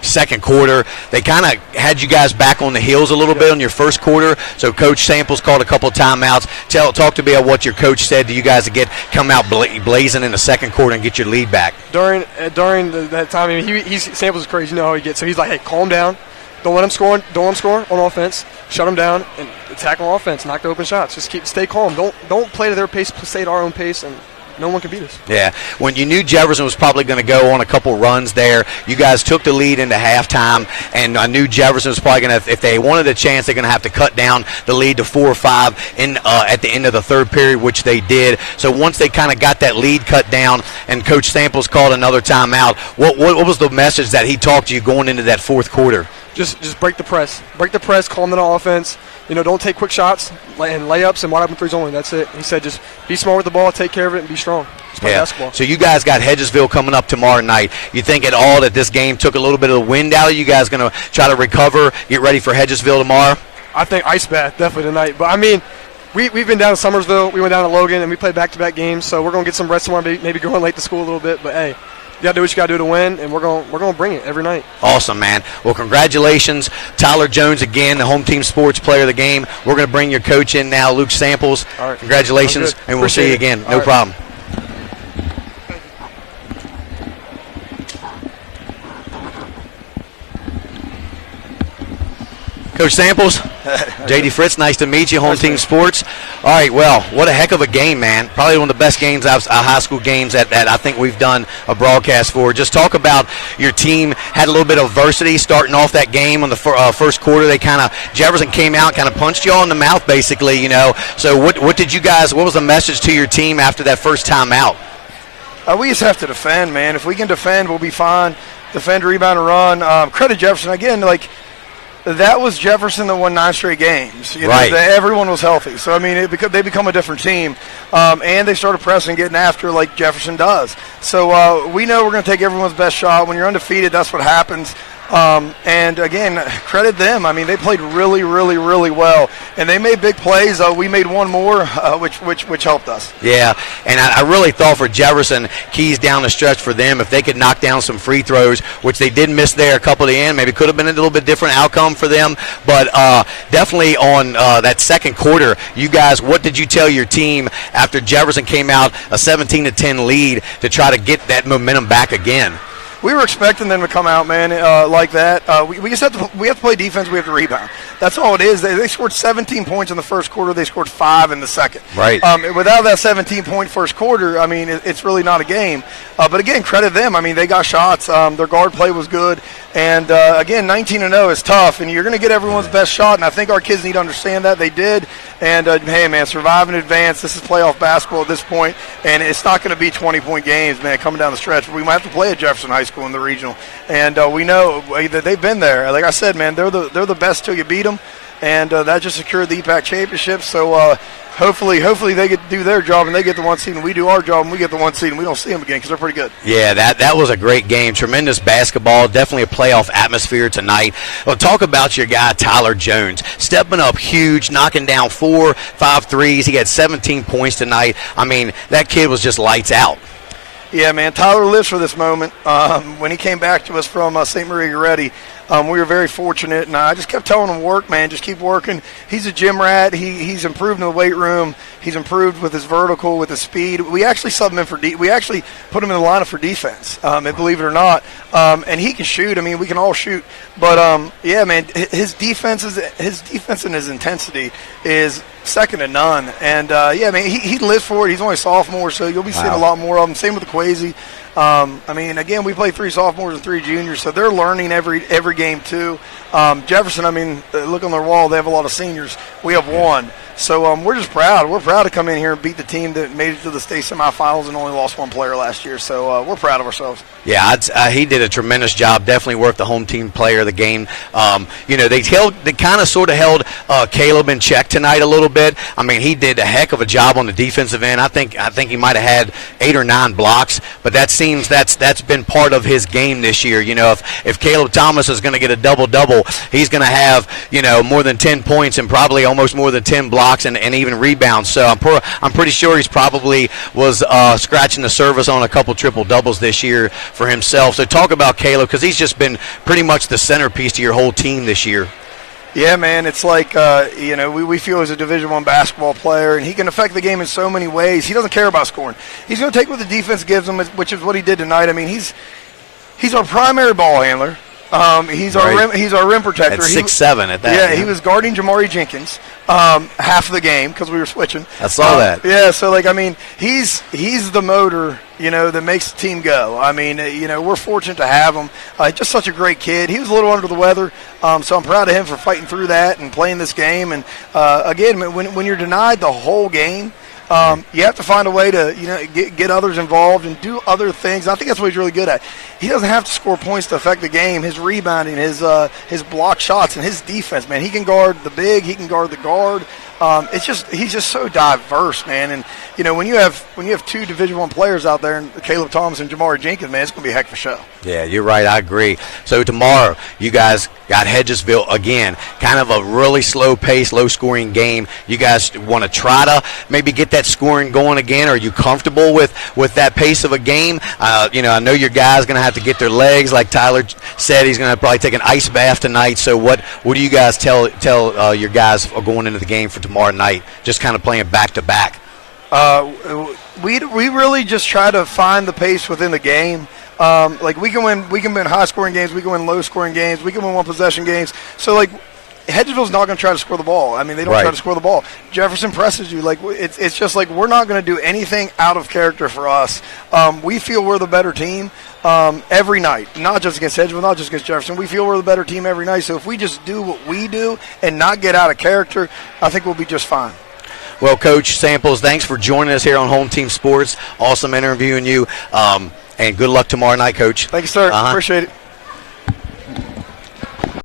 second quarter. They kind of had you guys back on the heels a little bit on your first quarter. So Coach Samples called a couple of timeouts. Talk to me about what your coach said to you guys to come out blazing in the second quarter and get your lead back. During that time, Samples is crazy. You know how he gets. So he's like, hey, calm down. Don't let him score. Don't let him score on offense. Shut him down and attack on offense. Knock the open shots. Just stay calm. Don't play to their pace. Stay at our own pace, and no one can beat us. Yeah. When you knew Jefferson was probably going to go on a couple runs there, you guys took the lead into halftime, and I knew Jefferson was probably going to, if they wanted a chance, they're going to have to cut down the lead to 4 or 5 at the end of the third period, which they did. So once they kind of got that lead cut down, and Coach Samples called another timeout, what was the message that he talked to you going into that fourth quarter? Just break the press. Break the press, calm down on offense. Don't take quick shots and layups and wide open threes only. That's it. He said just be smart with the ball, take care of it, and be strong. Just play basketball. So you guys got Hedgesville coming up tomorrow night. You think at all that this game took a little bit of the wind out of you guys going to try to recover, get ready for Hedgesville tomorrow? I think ice bath, definitely tonight. But, we've been down to Summersville. We went down to Logan, and we played back-to-back games. So we're going to get some rest tomorrow, maybe going late to school a little bit. But, hey, you got to do what you got to do to win, and we're going to bring it every night. Awesome, man. Well, congratulations. Tyler Jones again, the home team sports player of the game. We're going to bring your coach in now, Luke Samples. All right. Congratulations, and we'll see you again. No problem. Coach Samples, J.D. Fritz, nice to meet you, Home Team Sports. All right, well, what a heck of a game, man. Probably one of the best games, high school games that I think we've done a broadcast for. Just talk about your team had a little bit of adversity starting off that game on the first quarter. Jefferson came out, kind of punched you all in the mouth, basically, So what was the message to your team after that first time out? We just have to defend, man. If we can defend, we'll be fine. Defend, rebound, and run. Credit Jefferson. Again, that was Jefferson that won 9 straight games. Right. Everyone was healthy. So, I mean, they become a different team. And they started pressing, getting after like Jefferson does. So we know we're going to take everyone's best shot. When you're undefeated, that's what happens. And, again, credit them. I mean, they played really, really, really well. And they made big plays. We made one more, which helped us. Yeah, and I really thought for Jefferson, keys down the stretch for them, if they could knock down some free throws, which they did miss there a couple at the end, maybe could have been a little bit different outcome for them. But definitely on that second quarter, you guys, what did you tell your team after Jefferson came out a 17-10 lead to try to get that momentum back again? We were expecting them to come out, man, like that. We just have to play defense. We have to rebound. That's all it is. They scored 17 points in the first quarter. They scored 5 in the second. Right. Without that 17-point first quarter, I mean, it's really not a game. But again, credit them. I mean, they got shots. Their guard play was good. And again, 19-0 is tough, and you're going to get everyone's best shot. And I think our kids need to understand that. They did. And hey, man, survive and advance. This is playoff basketball at this point, and it's not going to be 20-point games, man, coming down the stretch. We might have to play at Jefferson High School in the regional, and we know that they've been there. Like I said, man, they're the best till you beat them, and that just secured the EPAC championship. So hopefully they get to do their job and they get the 1 seed, and we do our job and we get the 1 seed, and we don't see them again because they're pretty good. Yeah, that was a great game. Tremendous basketball. Definitely a playoff atmosphere tonight. Well, talk about your guy, Tyler Jones. Stepping up huge, knocking down 4-5 threes. He had 17 points tonight. I mean, that kid was just lights out. Yeah, man, Tyler lives for this moment. When he came back to us from St. Marie Goretti, we were very fortunate, and I just kept telling him, work, man, just keep working. He's a gym rat. He's improved in the weight room. He's improved with his vertical, with his speed. We actually subbed him in for we actually put him in the lineup for defense, and believe it or not. And he can shoot. I mean, we can all shoot. But, yeah, man, his defense and his intensity is second to none. And, yeah, man, he lives for it. He's only a sophomore, so you'll be seeing a lot more of him. Same with the Quasi. I mean, again, we play 3 sophomores and 3 juniors, so they're learning every game too. Jefferson, I mean, look on their wall, they have a lot of seniors. We have 1. So we're just proud. We're proud to come in here and beat the team that made it to the state semifinals and only lost 1 player last year. So we're proud of ourselves. Yeah, he did a tremendous job. Definitely worth the home team player of the game. You know, they kind of sort of held Caleb in check tonight a little bit. I mean, he did a heck of a job on the defensive end. I think he might have had 8 or 9 blocks, but that seems that's been part of his game this year. You know, if Caleb Thomas is going to get a double-double, he's going to have, you know, more than 10 points and probably almost more than 10 blocks and even rebounds. So I'm pretty sure he's probably was scratching the surface on a couple triple-doubles this year for himself. So talk about Caleb, because he's just been pretty much the centerpiece to your whole team this year. Yeah, man, it's like, you know, we feel he's a Division I basketball player, and he can affect the game in so many ways. He doesn't care about scoring. He's going to take what the defense gives him, which is what he did tonight. I mean, he's our primary ball handler. He's our rim protector. At 6'7" at that. Yeah, he was guarding Jamari Jenkins half of the game because we were switching. I saw that. Yeah, so like, I mean, he's the motor, you know, that makes the team go. I mean, you know, we're fortunate to have him. Just such a great kid. He was a little under the weather, so I'm proud of him for fighting through that and playing this game. And again, when you're denied the whole game, you have to find a way to, you know, get others involved and do other things. I think that's what he's really good at. He doesn't have to score points to affect the game. His rebounding, his block shots, and his defense, man. He can guard the big. He can guard the guard. He's just so diverse, man. And you know, when you have 2 Division I players out there, and Caleb Thomas and Jamari Jenkins, man, it's going to be a heck of a show. Yeah, you're right. I agree. So tomorrow, you guys got Hedgesville again. Kind of a really slow pace, low scoring game. You guys want to try to maybe get that scoring going again? Are you comfortable with that pace of a game? You know, I know your guys going to have to get their legs. Like Tyler said, he's going to probably take an ice bath tonight. So what do you guys tell your guys going into the game for tomorrow night? Just kind of playing back to back. We really just try to find the pace within the game. Like we can win high scoring games, we can win low scoring games, we can win 1 possession games. So like Hedgesville's not going to try to score the ball. I mean, they don't try to score the ball. Jefferson presses you. Like it's just like we're not going to do anything out of character for us. We feel we're the better team every night, not just against Hedgesville, not just against Jefferson. We feel we're the better team every night. So if we just do what we do and not get out of character, I think we'll be just fine. Well, Coach Samples, thanks for joining us here on Home Team Sports. Awesome interviewing you. And good luck tomorrow night, Coach. Thank you, sir. Appreciate it.